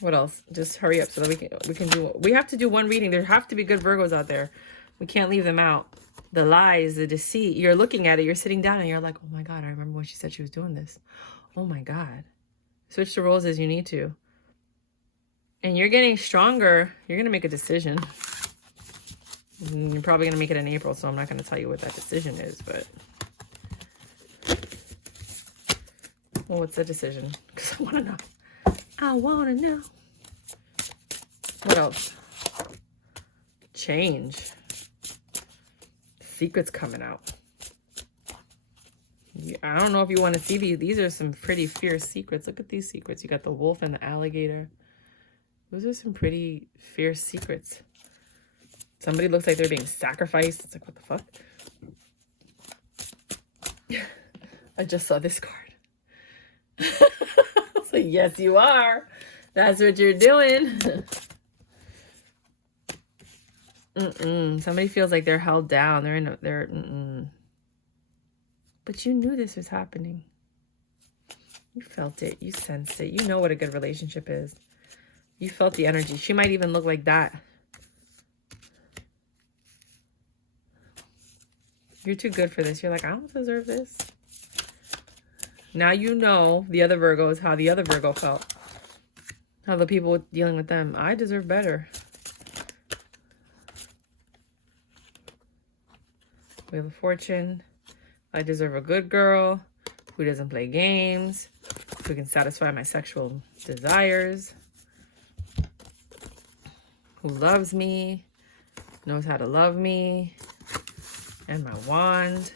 What else? Just hurry up so that we can do. We have to do one reading. There have to be good Virgos out there. We can't leave them out. The lies, the deceit. You're looking at it. You're sitting down, and you're like, oh my God, I remember when she said she was doing this. Oh my God. Switch the roles as you need to. And you're getting stronger. You're going to make a decision. You're probably going to make it in April, so I'm not going to tell you what that decision is, but... Well, what's the decision? Because I want to know. I want to know. What else? Change. Secrets coming out. I don't know if you want to see these. These are some pretty fierce secrets. Look at these secrets. You got the wolf and the alligator. Those are some pretty fierce secrets. Somebody looks like they're being sacrificed. It's like, what the fuck? I just saw this card. I was like, yes, you are. That's what you're doing. Somebody feels like they're held down. But you knew this was happening. You felt it. You sensed it. You know what a good relationship is. You felt the energy. She might even look like that. You're too good for this. You're like, I don't deserve this. Now you know the other Virgos, how the other Virgo felt. How the people dealing with them. I deserve better. We have a fortune. I deserve a good girl who doesn't play games, who can satisfy my sexual desires, who loves me, knows how to love me, and my wand.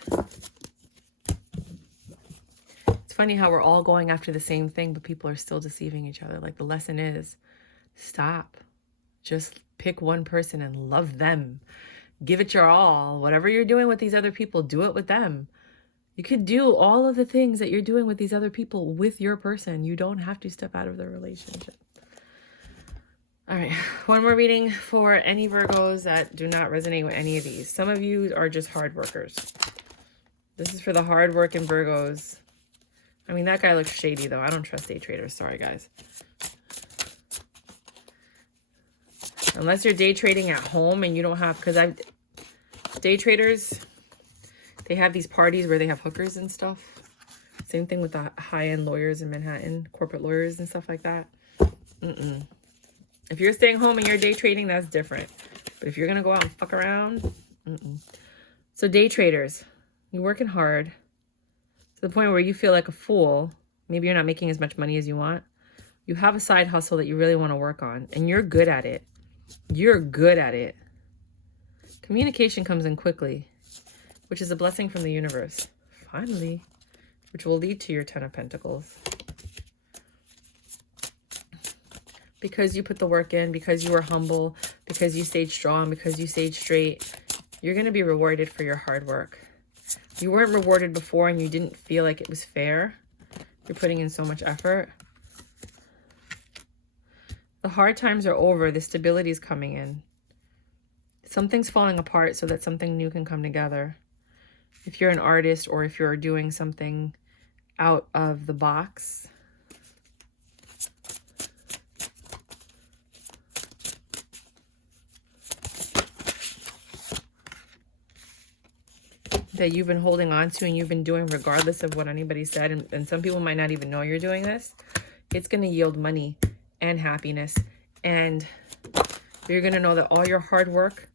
It's funny how we're all going after the same thing, but people are still deceiving each other. Like, the lesson is, stop. Just pick one person and love them. Give it your all. Whatever you're doing with these other people, do it with them. You could do all of the things that you're doing with these other people with your person. You don't have to step out of the relationship. All right, one more reading for any Virgos that do not resonate with any of these. Some of you are just hard workers. This is for the hard-working Virgos. I mean, that guy looks shady, though. I don't trust day traders. Sorry, guys. Unless you're day trading at home and you don't have... Because day traders, they have these parties where they have hookers and stuff. Same thing with the high-end lawyers in Manhattan, corporate lawyers and stuff like that. If you're staying home and you're day trading, that's different. But if you're going to go out and fuck around, So day traders, you're working hard to the point where you feel like a fool. Maybe you're not making as much money as you want. You have a side hustle that you really want to work on, and you're good at it. You're good at it. Communication comes in quickly, which is a blessing from the universe. Finally, which will lead to your Ten of Pentacles. Because you put the work in, because you were humble, because you stayed strong, because you stayed straight, you're going to be rewarded for your hard work. You weren't rewarded before and you didn't feel like it was fair. You're putting in so much effort. The hard times are over. The stability is coming in. Something's falling apart so that something new can come together. If you're an artist or if you're doing something out of the box, that you've been holding on to and you've been doing regardless of what anybody said, and some people might not even know you're doing this, it's going to yield money and happiness, and you're going to know that all your hard work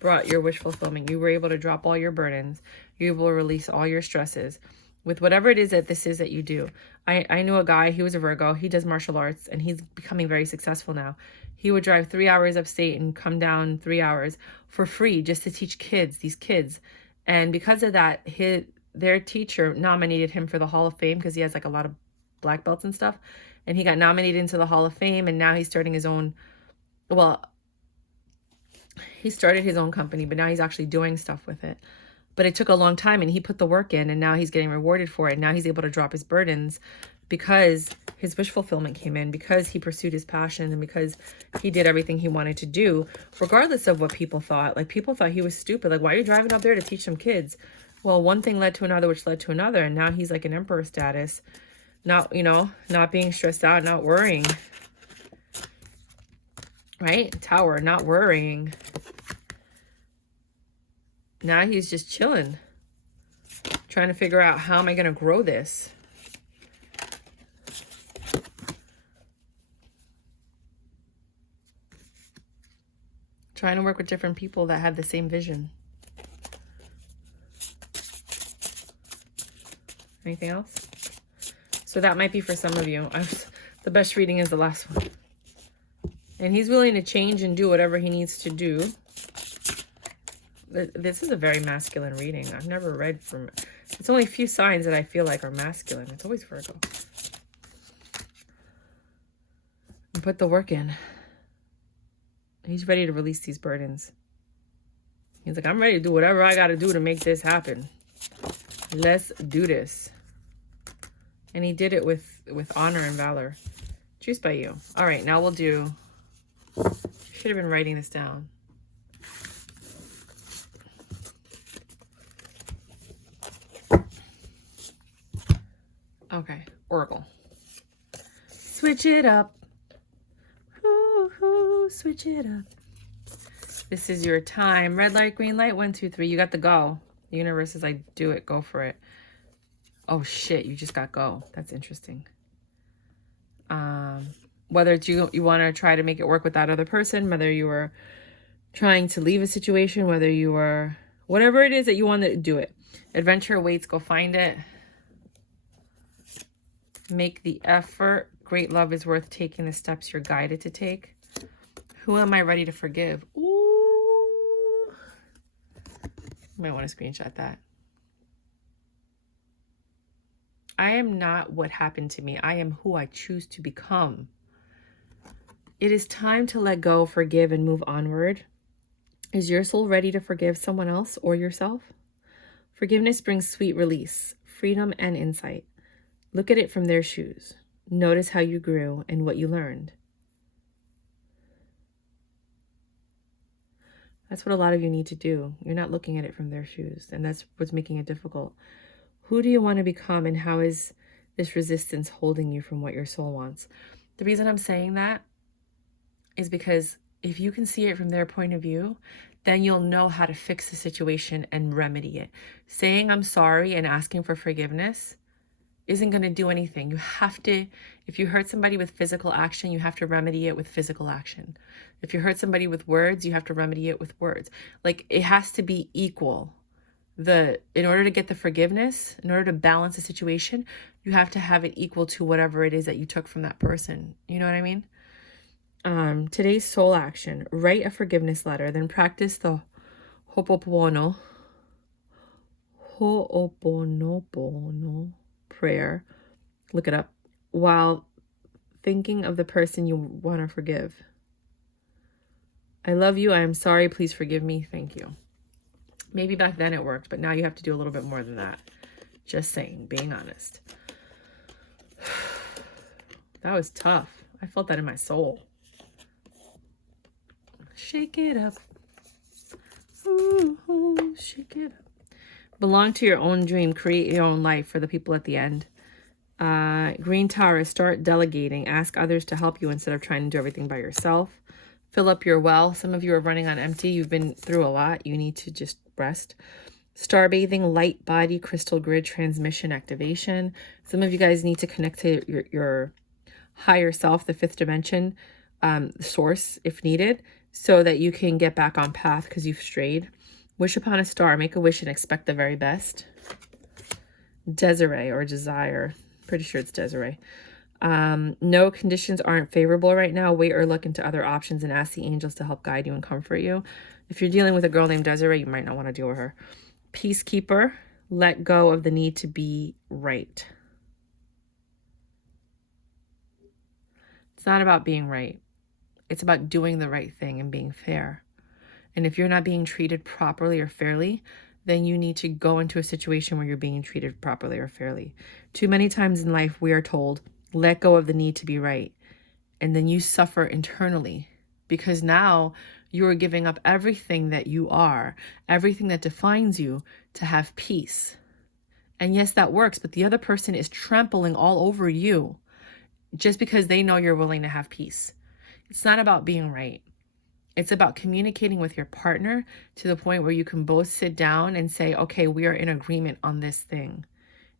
brought your wish fulfillment. You were able to drop all your burdens. You were able to release all your stresses with whatever it is that this is that you do. I knew a guy, he was a Virgo, he does martial arts, and he's becoming very successful now. He would drive 3 hours upstate and come down 3 hours for free just to teach these kids. And because of that, their teacher nominated him for the Hall of Fame because he has like a lot of black belts and stuff. And he got nominated into the Hall of Fame, and now he's starting his own, well, He started his own company, but now he's actually doing stuff with it. But it took a long time, and he put the work in, and now he's getting rewarded for it. Now he's able to drop his burdens because his wish fulfillment came in, because he pursued his passion, and because he did everything he wanted to do, regardless of what people thought. Like, people thought he was stupid. Like, why are you driving up there to teach some kids? Well, one thing led to another, which led to another, and now he's like an emperor status. Not, not being stressed out, not worrying. Right? Tower, not worrying. Now he's just chilling, trying to figure out, how am I going to grow this? Trying to work with different people that have the same vision. Anything else? So that might be for some of you. The best reading is the last one. And he's willing to change and do whatever he needs to do. This is a very masculine reading. I've never read from... It's only a few signs that I feel like are masculine. It's always Virgo. And put the work in. He's ready to release these burdens. He's like, I'm ready to do whatever I got to do to make this happen. Let's do this. And he did it with honor and valor. Choose by you. All right, now we'll do... Should have been writing this down. Okay, Oracle. Switch it up. Ooh, switch it up. This is your time. Red light, green light, 1, 2, 3. You got the go. The universe is like, do it, go for it. Oh shit, you just got go. That's interesting. Whether it's you want to try to make it work with that other person, whether you were trying to leave a situation, whether you were, whatever it is that you want to do it. Adventure awaits, go find it. Make the effort. Great love is worth taking the steps you're guided to take. Who am I ready to forgive? Ooh. Might want to screenshot that. I am not what happened to me. I am who I choose to become. It is time to let go, forgive, and move onward. Is your soul ready to forgive someone else or yourself? Forgiveness brings sweet release, freedom, and insight. Look at it from their shoes. Notice how you grew and what you learned. That's what a lot of you need to do. You're not looking at it from their shoes, and that's what's making it difficult. Who do you want to become, and how is this resistance holding you from what your soul wants? The reason I'm saying that is because if you can see it from their point of view, then you'll know how to fix the situation and remedy it. Saying I'm sorry and asking for forgiveness isn't going to do anything. You have to, if you hurt somebody with physical action, you have to remedy it with physical action. If you hurt somebody with words, you have to remedy it with words. Like, it has to be equal. In order to get the forgiveness, in order to balance the situation, you have to have it equal to whatever it is that you took from that person. You know what I mean? Today's soul action: write a forgiveness letter, then practice the Ho'oponopono prayer. Look it up while thinking of the person you want to forgive. I love you. I am sorry. Please forgive me. Thank you. Maybe back then it worked, but now you have to do a little bit more than that. Just saying, being honest. That was tough. I felt that in my soul. Shake it up. Ooh, shake it up. Belong to your own dream. Create your own life for the people at the end. Green Tower, start delegating. Ask others to help you instead of trying to do everything by yourself. Fill up your well. Some of you are running on empty. You've been through a lot. You need to just rest. Star bathing, light body, crystal grid, transmission, activation. Some of you guys need to connect to your higher self, the fifth dimension, source if needed, so that you can get back on path because you've strayed. Wish upon a star. Make a wish and expect the very best. Desiree or desire. Pretty sure it's Desiree. No, conditions aren't favorable right now. Wait or look into other options and ask the angels to help guide you and comfort you. If you're dealing with a girl named Desiree, you might not want to deal with her. Peacekeeper. Let go of the need to be right. It's not about being right. It's about doing the right thing and being fair. And if you're not being treated properly or fairly, then you need to go into a situation where you're being treated properly or fairly. Too many times in life, we are told, let go of the need to be right. And then you suffer internally because now you are giving up everything that you are, everything that defines you, to have peace. And yes, that works, but the other person is trampling all over you just because they know you're willing to have peace. It's not about being right. It's about communicating with your partner to the point where you can both sit down and say, okay, we are in agreement on this thing.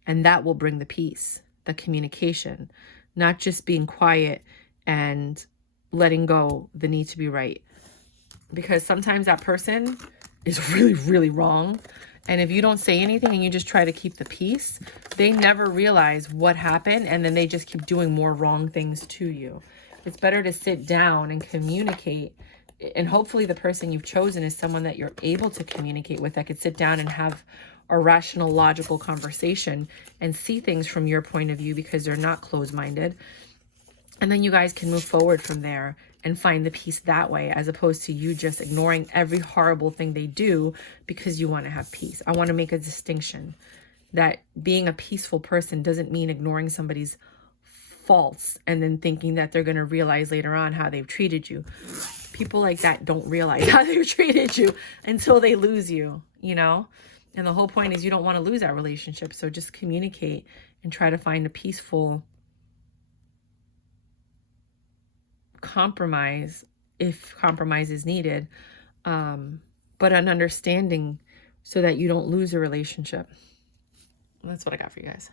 And that will bring the peace, the communication, not just being quiet and letting go the need to be right. Because sometimes that person is really, really wrong. And if you don't say anything and you just try to keep the peace, they never realize what happened. And then they just keep doing more wrong things to you. It's better to sit down and communicate. And hopefully the person you've chosen is someone that you're able to communicate with, that could sit down and have a rational, logical conversation and see things from your point of view, because they're not closed-minded. And then you guys can move forward from there and find the peace that way, as opposed to you just ignoring every horrible thing they do because you want to have peace. I want to make a distinction that being a peaceful person doesn't mean ignoring somebody's faults and then thinking that they're going to realize later on how they've treated you. People like that don't realize how they've treated you until they lose you, you know? And the whole point is you don't want to lose that relationship. So just communicate and try to find a peaceful compromise if compromise is needed, but an understanding so that you don't lose a relationship. That's what I got for you guys.